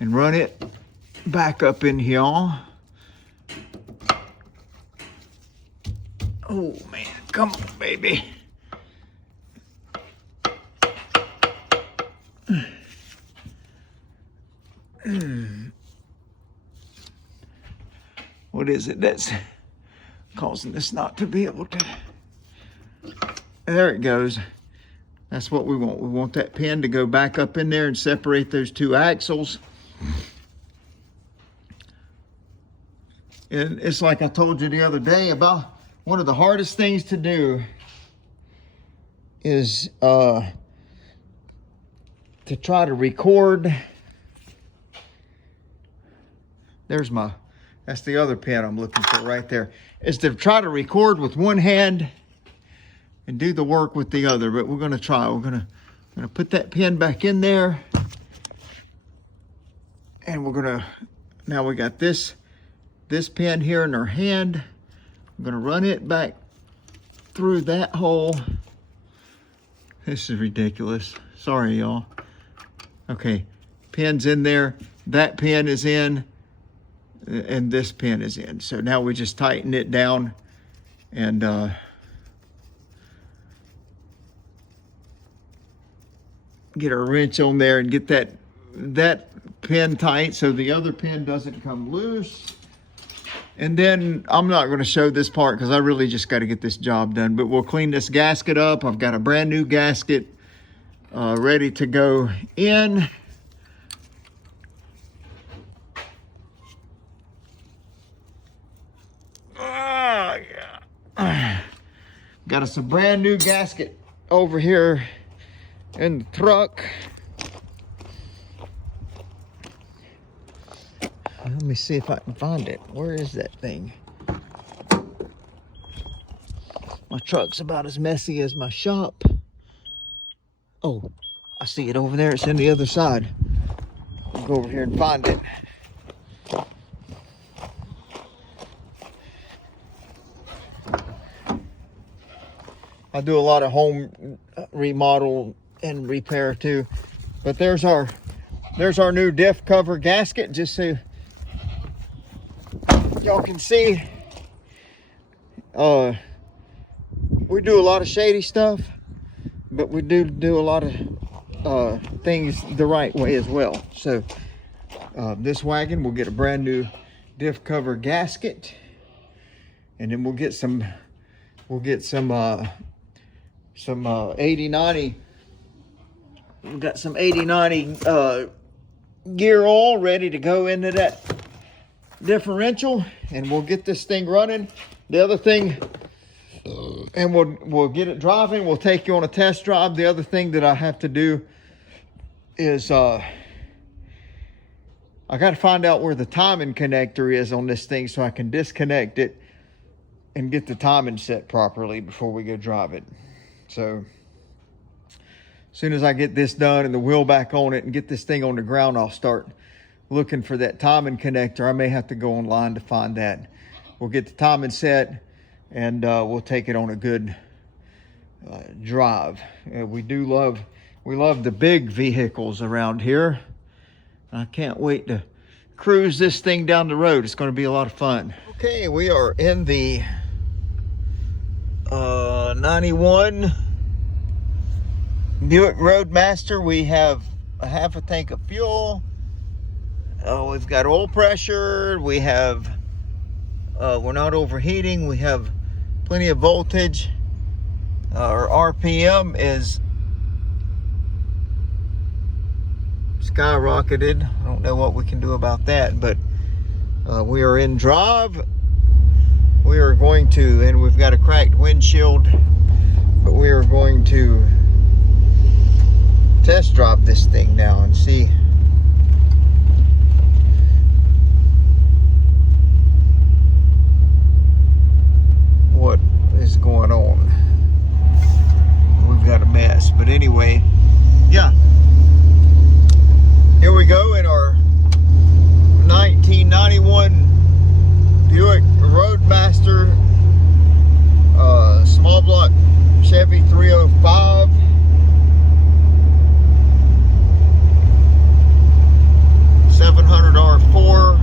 and run it back up in here. Oh man, come on, baby. What is it that's causing this not to be able to? There it goes. That's what we want. We want that pin to go back up in there and separate those two axles. And it's like I told you the other day, about one of the hardest things to do is to try to record. That's the other pin I'm looking for right there. Is to try to record with one hand and do the work with the other, but we're gonna try. We're gonna put that pin back in there, and now we got this pin here in our hand. I'm gonna run it back through that hole. This is ridiculous. Sorry, y'all. Okay, pin's in there. That pin is in, and this pin is in. So now we just tighten it down and get our wrench on there and get that pin tight so the other pin doesn't come loose. And then I'm not going to show this part because I really just got to get this job done, but we'll clean this gasket up. I've got a brand new gasket ready to go in. Got us a brand new gasket over here in the truck. Let me see if I can find it. Where is that thing? My truck's about as messy as my shop. Oh, I see it over there. It's in the other side. I'll go over here and find it. I do a lot of home remodel and repair too. But there's our new diff cover gasket, just so y'all can see. We do a lot of shady stuff, but we do a lot of things the right way as well. So this wagon will get a brand new diff cover gasket, and then we'll get some 80/90. We've got some 80/90 gear oil ready to go into that differential, and we'll get this thing running. The other thing, and we'll get it driving. We'll take you on a test drive. The other thing that I have to do is I got to find out where the timing connector is on this thing so I can disconnect it and get the timing set properly before we go drive it. So As soon as I get this done and the wheel back on it and get this thing on the ground, I'll start looking for that timing connector. I may have to go online to find that. We'll get the timing set and we'll take it on a good drive. We love the big vehicles around here. I can't wait to cruise this thing down the road. It's going to be a lot of fun. Okay, we are in the 91 Buick Roadmaster. We have a half a tank of fuel. We've got oil pressure. We have, we're not overheating. We have plenty of voltage. Our RPM is skyrocketed. I don't know what we can do about that, but we are in drive. We are going to, and we've got a cracked windshield, but we are going to test drive this thing now and see what is going on. We've got a mess, but anyway, yeah. Here we go in our 1991 Buick Roadmaster, small block Chevy 305. R4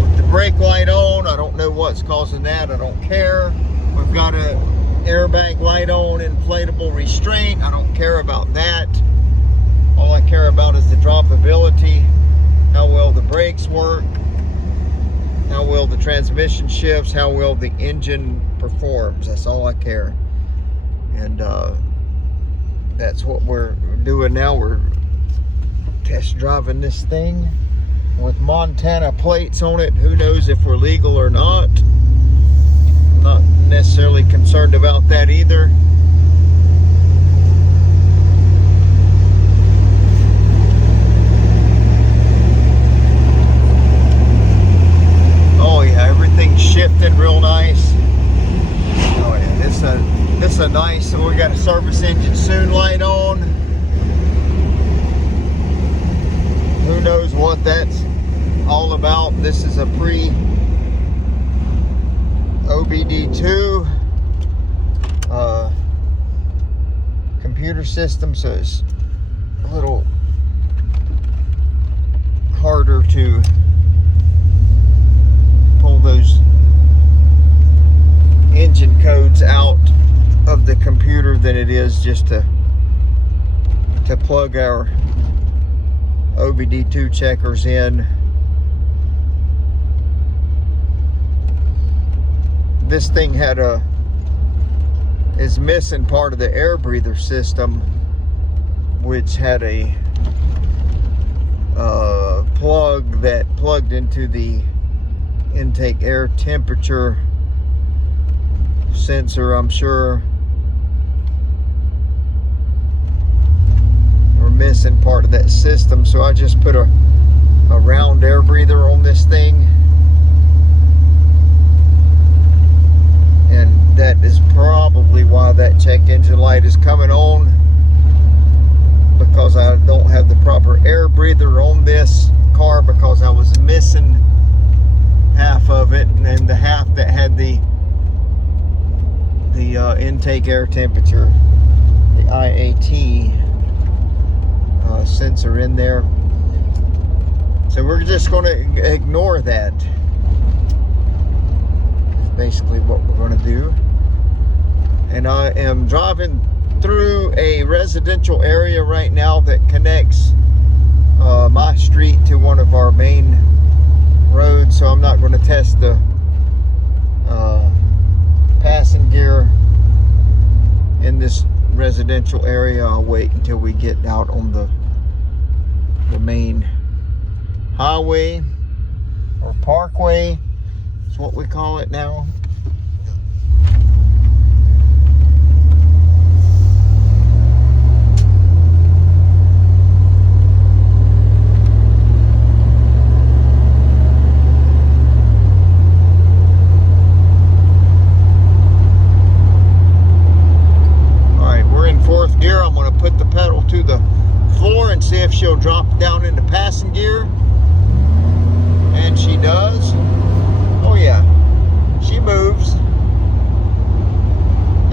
with the brake light on. I don't know what's causing that. I don't care. We've got a airbag light on, inflatable restraint. I don't care about that. All I care about is the droppability, how well the brakes work, how well the transmission shifts, how well the engine performs. That's all I care. And that's what we're doing now. We're test driving this thing with Montana plates on it. Who knows if we're legal or not. I'm not necessarily concerned about that either. Oh yeah, everything's shifting real nice. Oh yeah, it's a nice, we got a service engine soon light on. Who knows what that's all about. This is a pre-OBD2 computer system, so it's a little harder to pull those engine codes out of the computer than it is just to plug our OBD2 checkers in. This thing is missing part of the air breather system, which had a plug that plugged into the intake air temperature sensor. I'm sure we're missing part of that system, so I just put a round air breather on this thing, and that is probably why that check engine light is coming on, because I don't have the proper air breather on this car, because I was missing half of it, and the half that had the intake air temperature, the IAT sensor in there. So we're just going to ignore that. That's basically what we're going to do. And I am driving through a residential area right now that connects my street to one of our main roads, so I'm not going to test the passing gear in this residential area. I'll wait until we get out on the main highway, or parkway is what we call it now. the floor and see if she'll drop down into passing gear. And she does. Oh yeah, she moves.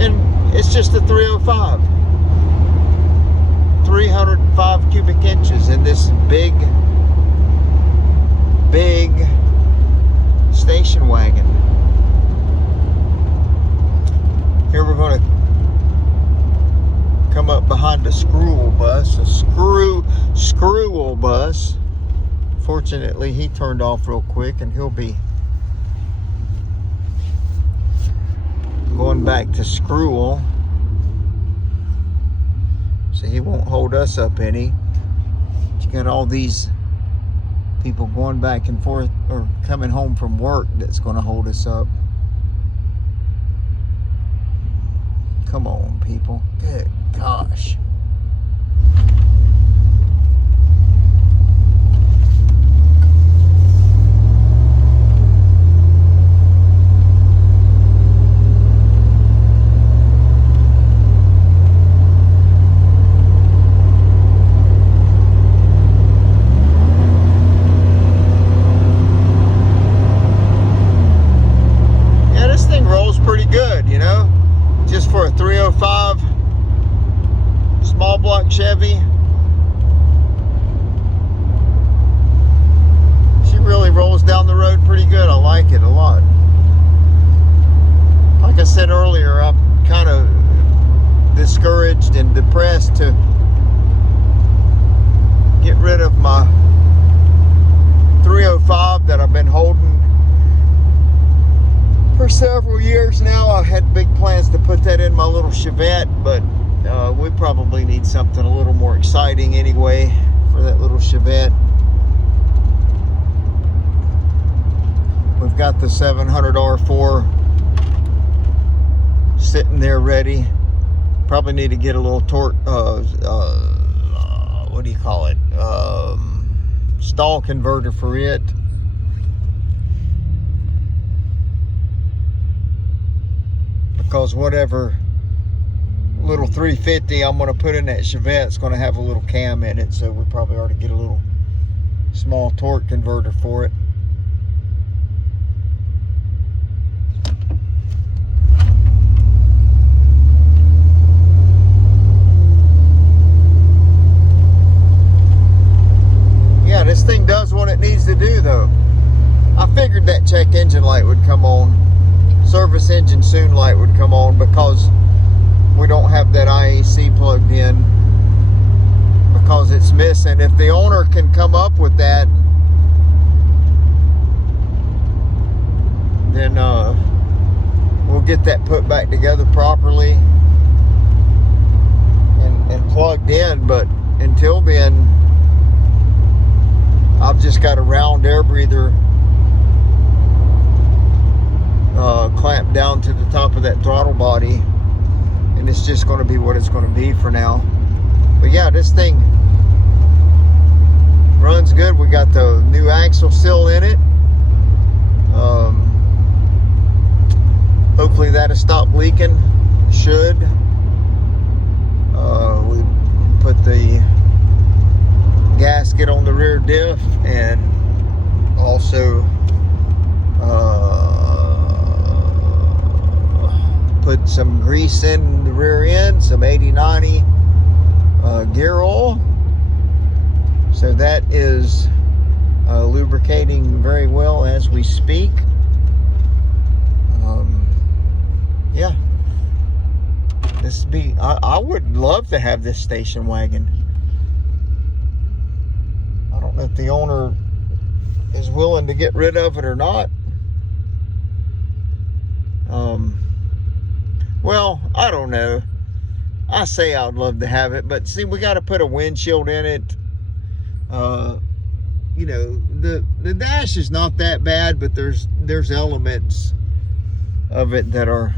And it's just a 305. 305 cubic inches in this big station wagon. Here we're going to come up behind a screw bus, a screw bus. Fortunately, he turned off real quick, and he'll be going back to screw. So he won't hold us up any. You got all these people going back and forth or coming home from work that's going to hold us up. Come on, people. Good gosh. Pretty good, you know, just for a 305 small block Chevy. She really rolls down the road pretty good. I like it a lot. Like I said earlier, I'm kind of discouraged and depressed to get rid of my 305 that I've been holding for several years now. I had big plans to put that in my little Chevette, but we probably need something a little more exciting anyway for that little Chevette. We've got the 700 R4 sitting there ready. Probably need to get a little torque, what do you call it? Stall converter for it. Because whatever little 350 I'm going to put in that Chevette, it's going to have a little cam in it, so we probably ought to get a little small torque converter for it. Yeah, this thing does what it needs to do, though. I figured that check engine light would come on. Service engine soon light would come on because we don't have that IAC plugged in, because it's missing. If the owner can come up with that, then we'll get that put back together properly and plugged in. But until then, I've just got a round air breather clamped down to the top of that throttle body, and it's just going to be what it's going to be for now. But yeah, this thing runs good. We got the new axle seal in it. Hopefully that'll stop leaking. Should. We put the gasket on the rear diff, and also put some grease in the rear end, some 80/90 gear oil. So that is lubricating very well as we speak. Yeah, I would love to have this station wagon. I don't know if the owner is willing to get rid of it or not. Well, I don't know. I say I'd love to have it, but see, we got to put a windshield in it. You know, the dash is not that bad, but there's elements of it that are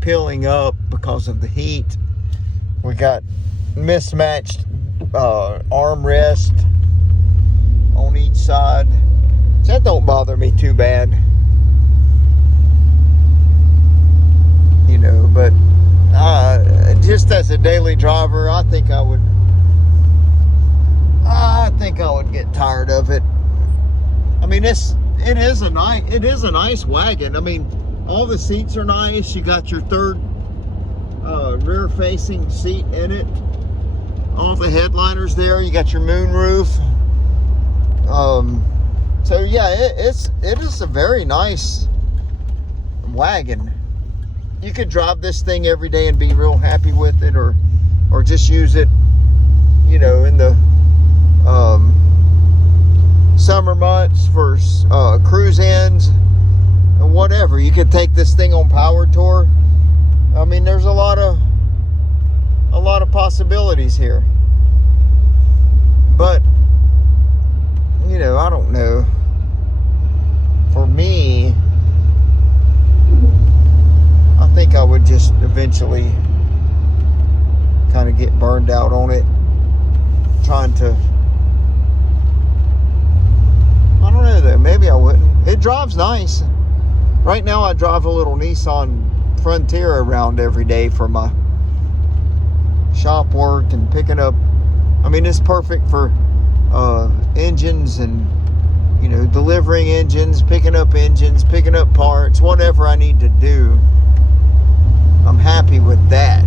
peeling up because of the heat. We got mismatched armrest on each side. That don't bother me too bad. You know, but just as a daily driver, I think I would think I would get tired of it. I mean, it is a nice wagon. I mean, all the seats are nice. You got your third rear facing seat in it. All the headliners there. You got your moon roof. So yeah, it is a very nice wagon. You could drive this thing every day and be real happy with it, or just use it, you know, in the summer months for cruise ins or whatever. You could take this thing on power tour. I mean, there's a lot of possibilities here. But you know, I don't know. For me, I think I would just eventually kind of get burned out on it, trying to, I don't know though, maybe I wouldn't. It drives nice. Right now I drive a little Nissan Frontier around every day for my shop work and picking up. I mean, it's perfect for engines and, you know, delivering engines, picking up parts, whatever I need to do. I'm happy with that.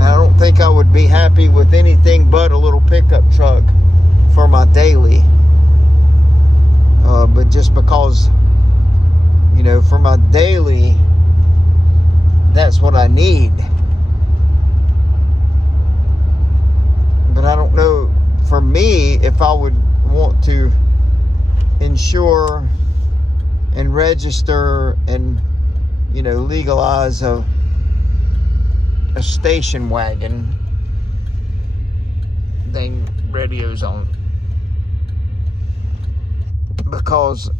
I don't think I would be happy with anything but a little pickup truck for my daily. But just because, you know, for my daily, that's what I need. But I don't know, for me, if I would want to insure and register and, you know, legalize a station wagon. Dang, radio's on. Because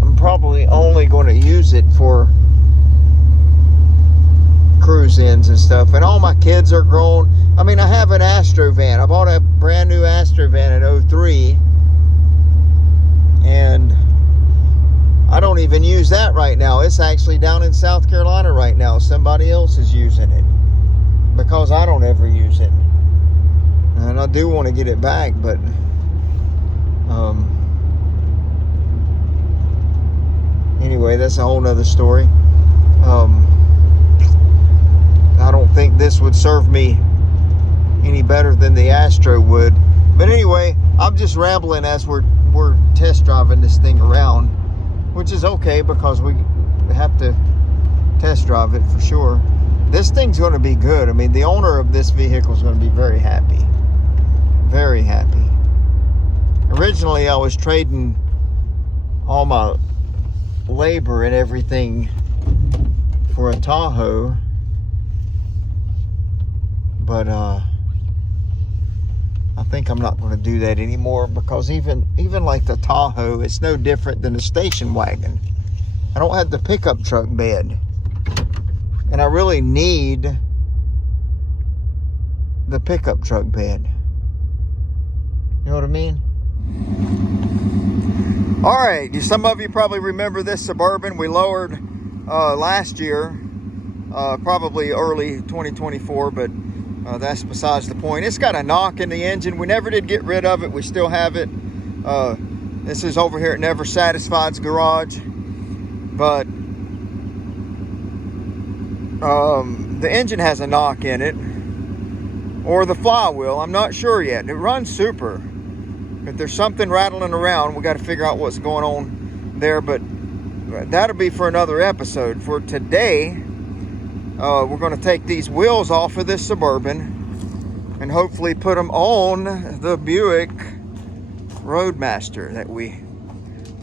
I'm probably only going to use it for cruise ins and stuff, and all my kids are grown. I mean, I have an Astro van. I bought a brand new Astro van in 03, and I don't even use that right now. It's actually down in South Carolina right now. Somebody else is using it because I don't ever use it, and I do want to get it back, but anyway, that's a whole nother story. I don't think this would serve me any better than the Astro would. But anyway, I'm just rambling as we're test driving this thing around, which is okay because we have to test drive it for sure. This thing's going to be good. I mean, the owner of this vehicle is going to be very happy. Very happy. Originally, I was trading all my labor and everything for a Tahoe. But I think I'm not going to do that anymore, because even like the Tahoe, it's no different than a station wagon. I don't have the pickup truck bed, and I really need the pickup truck bed. You know what I mean? All right, some of you probably remember this Suburban we lowered last year, probably early 2024, but that's besides the point. It's got a knock in the engine. We never did get rid of it. We still have it. This is over here at Never Satisfied's garage. But the engine has a knock in it, or the flywheel. I'm not sure yet. It runs super. If there's something rattling around, we got to figure out what's going on there. But that'll be for another episode. For today, we're going to take these wheels off of this Suburban and hopefully put them on the Buick Roadmaster that we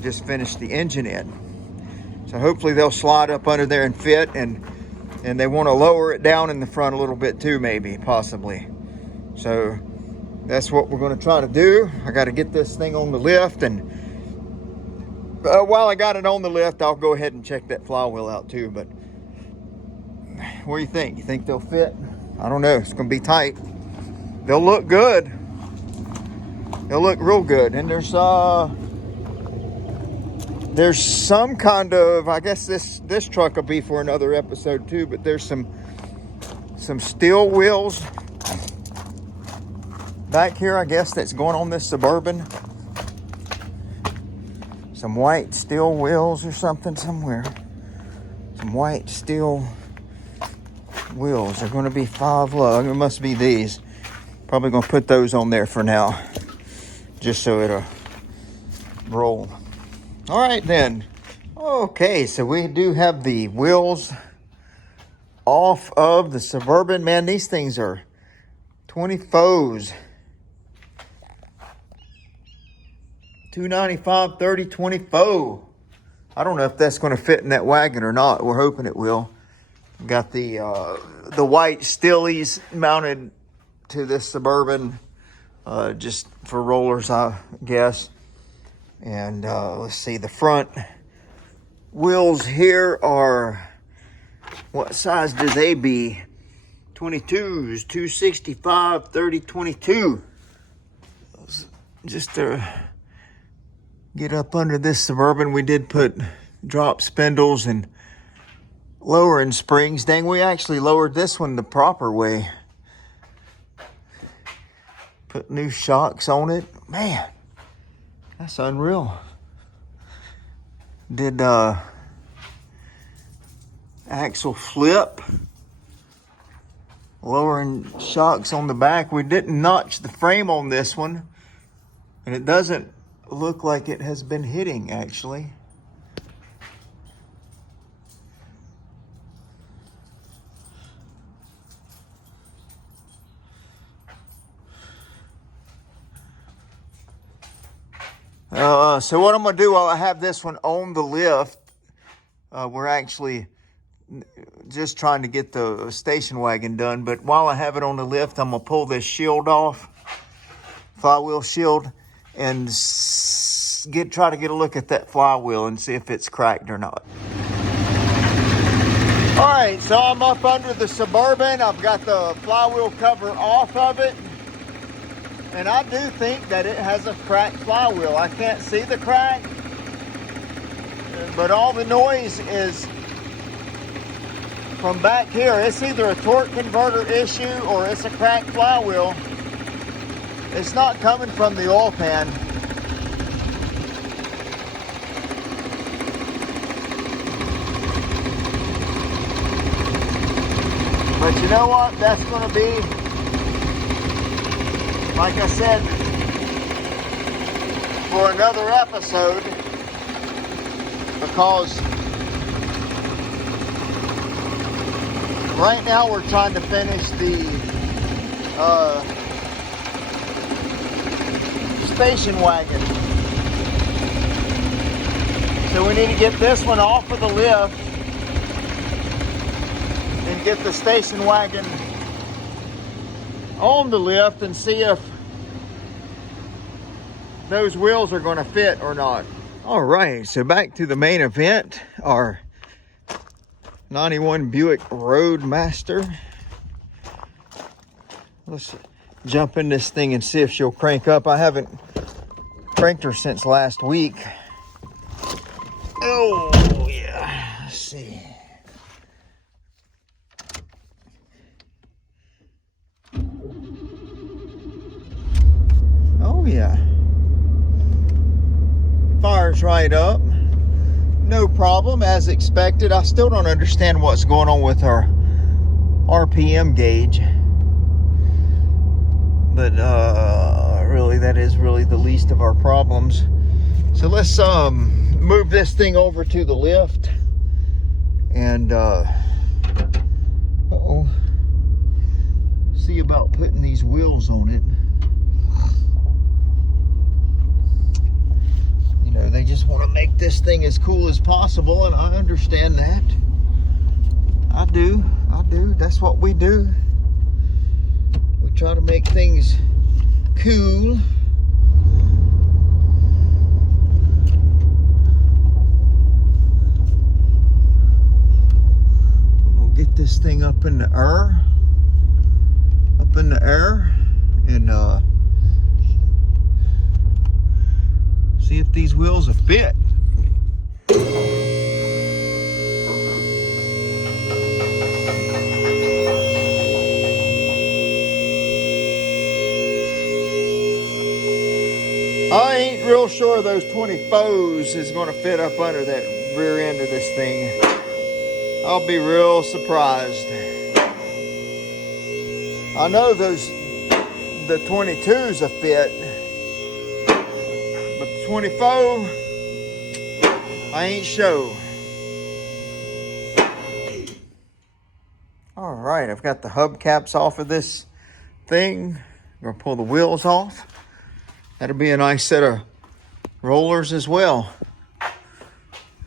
just finished the engine in. So hopefully they'll slide up under there and fit, and they want to lower it down in the front a little bit too, maybe, possibly. So that's what we're going to try to do. I got to get this thing on the lift, and while I got it on the lift, I'll go ahead and check that flywheel out too. But what do you think? You think they'll fit? I don't know. It's going to be tight. They'll look good. They'll look real good. And there's there's some kind of, I guess this truck will be for another episode too, but there's some steel wheels back here, I guess, that's going on this Suburban. Some white steel wheels or something somewhere. Some white steel wheels. They're going to be 5 lug. It must be these. Probably going to put those on there for now, just so it'll roll. All right then. Okay, so we do have the wheels off of the Suburban. Man, these things are 24s. 295, 30, 24. I don't know if that's going to fit in that wagon or not. We're hoping it will. Got the white Stillies mounted to this Suburban, just for rollers, I guess. And let's see, the front wheels here are, what size do they be? 22s, 265, 30, 22. Just to get up under this Suburban, we did put drop spindles and lowering springs. Dang, we actually lowered this one the proper way. Put new shocks on it. Man, that's unreal. Did axle flip. Lowering shocks on the back. We didn't notch the frame on this one, and it doesn't look like it has been hitting, actually. So what I'm going to do while I have this one on the lift, we're actually just trying to get the station wagon done, but while I have it on the lift, I'm going to pull this shield off, flywheel shield, and try to get a look at that flywheel and see if it's cracked or not. All right, so I'm up under the Suburban. I've got the flywheel cover off of it, and I do think that it has a cracked flywheel. I can't see the crack, but all the noise is from back here. It's either a torque converter issue or it's a cracked flywheel. It's not coming from the oil pan. But you know what? That's going to be, like I said, for another episode, because right now we're trying to finish the station wagon. So we need to get this one off of the lift and get the station wagon on the lift and see if those wheels are going to fit or not. All right, so back to the main event, our 91 Buick Roadmaster. Let's jump in this thing and see if she'll crank up. I haven't cranked her since last week. Oh yeah, let's see. Oh yeah, fires right up, no problem, as expected. I still don't understand what's going on with our RPM gauge, but really that is really the least of our problems. So let's move this thing over to the lift and see about putting these wheels on it. You know, they just want to make this thing as cool as possible, and I understand that. I do. That's what we do. We try to make things cool. We'll get this thing up in the air. And see if these wheels will fit. real sure those 24s is going to fit up under that rear end of this thing. I'll be real surprised. I know the 22s will fit, but the 24, I ain't sure. All right, I've got the hubcaps off of this thing. I'm gonna pull the wheels off. That'll be a nice set of rollers as well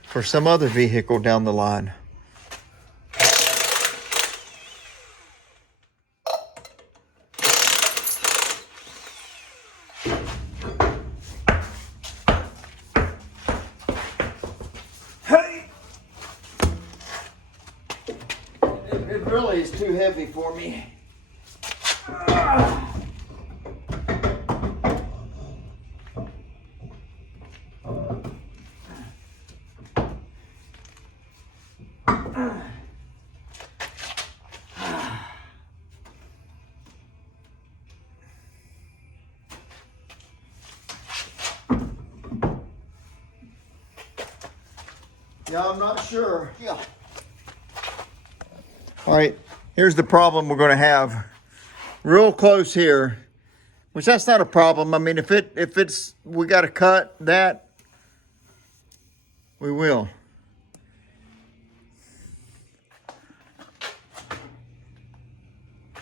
for some other vehicle down the line. It really is too heavy for me. Yeah, I'm not sure. Yeah. All right, here's the problem we're going to have. Real close here, which that's not a problem. I mean, if it's we got to cut that, we will.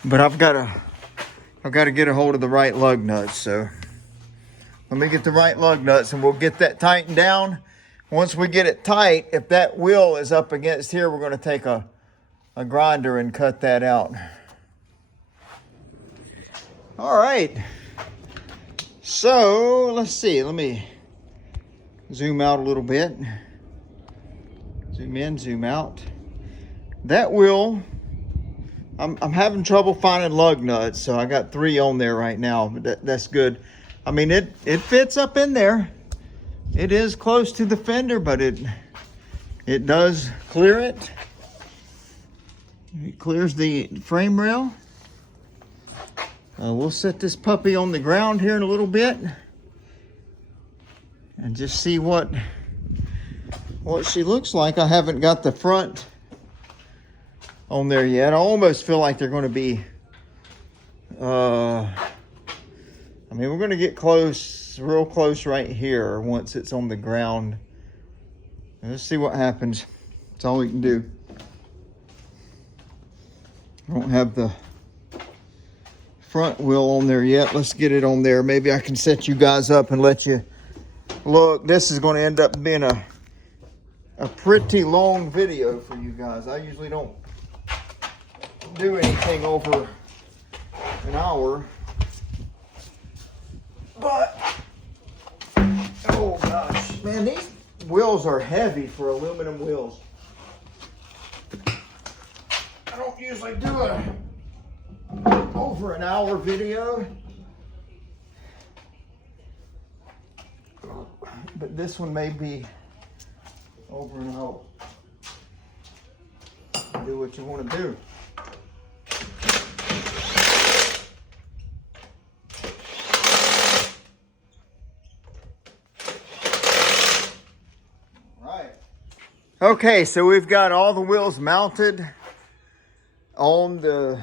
But I've got to get a hold of the right lug nuts. So let me get the right lug nuts, and we'll get that tightened down. Once we get it tight, if that wheel is up against here, we're going to take a grinder and cut that out. All right. So let's see. Let me zoom out a little bit. Zoom in, zoom out. That wheel, I'm having trouble finding lug nuts, so I got 3 on there right now, but that's good. I mean, it fits up in there. It is close to the fender, but it does clear it. It clears the frame rail. We'll set this puppy on the ground here in a little bit and just see what she looks like. I haven't got the front on there yet. I almost feel like they're going to be, I mean, we're going to get close, real close right here once it's on the ground. Let's see what happens. That's all we can do. I don't have the front wheel on there yet. Let's get it on there. Maybe I can set you guys up and let you look. This is going to end up being a pretty long video for you guys. I usually don't do anything over an hour. But, oh gosh, man, these wheels are heavy for aluminum wheels. I don't usually do a over an hour video, but this one may be over an hour. Do what you want to do. Right. Okay, so we've got all the wheels mounted on the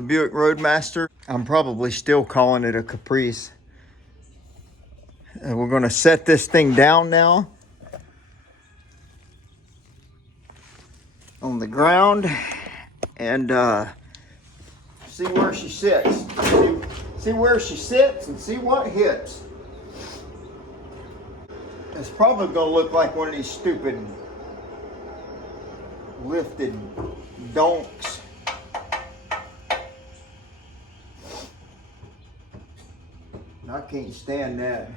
Buick Roadmaster. I'm probably still calling it a Caprice. And we're going to set this thing down now on the ground and see where she sits. See where she sits and see what hits. It's probably going to look like one of these stupid lifted donks. I can't stand that.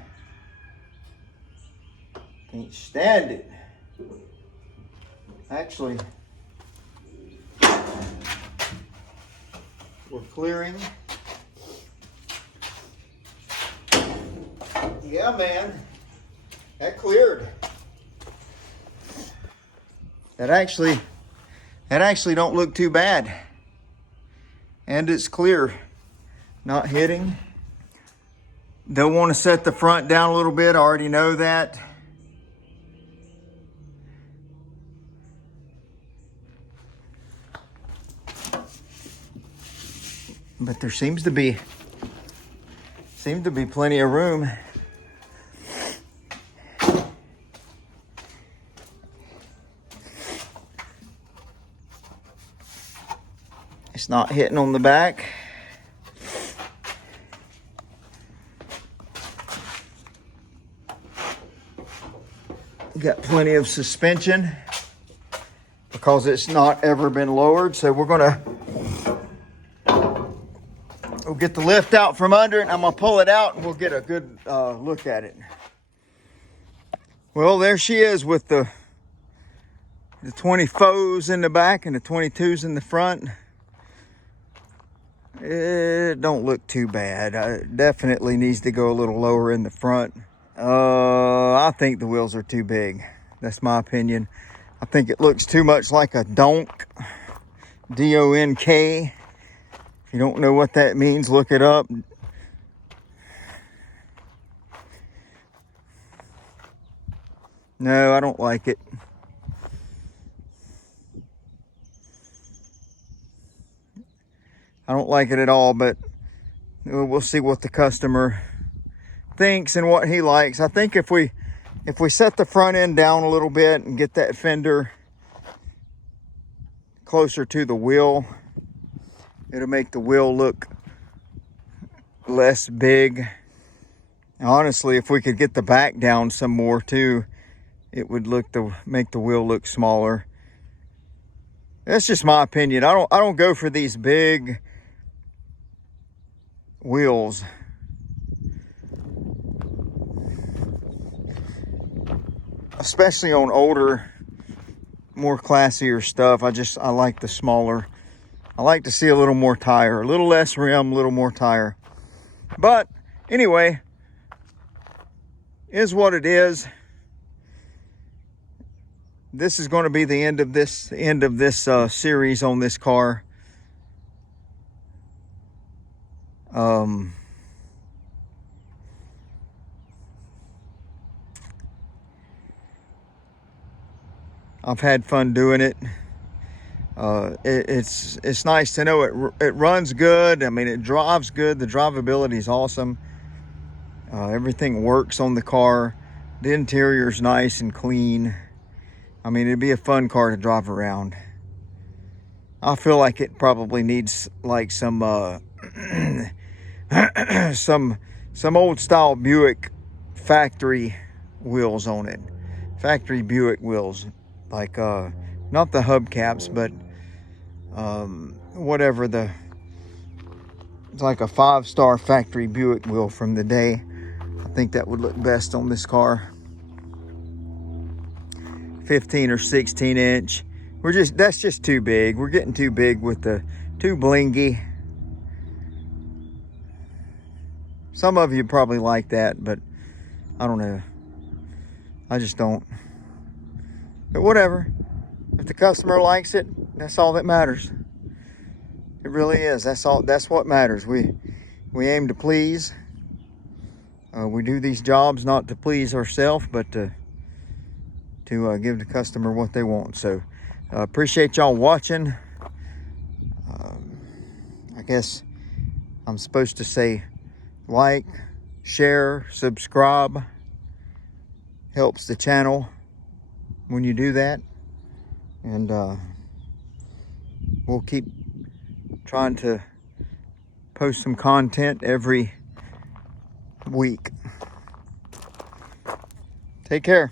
Can't stand it. Actually, we're clearing. Yeah, man. That cleared. That actually don't look too bad. And it's clear. Not hitting. They'll want to set the front down a little bit. I already know that. But there seems to be plenty of room. It's not hitting on the back. Got plenty of suspension because it's not ever been lowered. So we'll get the lift out from under it. I'm gonna pull it out and we'll get a good look at it. Well, there she is with the 24s in the back and the 22s in the front. It don't look too bad. It definitely needs to go a little lower in the front. I think the wheels are too big. That's my opinion. I think it looks too much like a donk. D-O-N-K. If you don't know what that means, look it up. No, I don't like it. I don't like it at all, but we'll see what the customer thinks and what he likes. I think if we set the front end down a little bit and get that fender closer to the wheel, it'll make the wheel look less big. Honestly, if we could get the back down some more too, it would make the wheel look smaller. That's just my opinion. I don't go for these big wheels. Especially on older, more classier stuff. I like the smaller. I like to see a little more tire, a little less rim, a little more tire. But anyway, is what it is. This is going to be the end of this series on this car. I've had fun doing it. It's nice to know it runs good. I mean, it drives good. The drivability is awesome. Everything works on the car. The interior is nice and clean. I mean, it'd be a fun car to drive around. I feel like it probably needs like some some old style Buick factory wheels on it. Factory Buick wheels. Like not the hubcaps, but whatever it's like a 5-star factory Buick wheel from the day. I think that would look best on this car. 15 or 16 inch. That's just too big. We're getting too big with the too blingy. Some of you probably like that, but I don't know. I just don't. But whatever. If the customer likes it, that's all that matters. It really is. That's what matters. We aim to please. We do these jobs not to please ourselves, but to give the customer what they want. So appreciate y'all watching. I guess I'm supposed to say like, share, subscribe. Helps the channel when you do that. And we'll keep trying to post some content every week. Take care.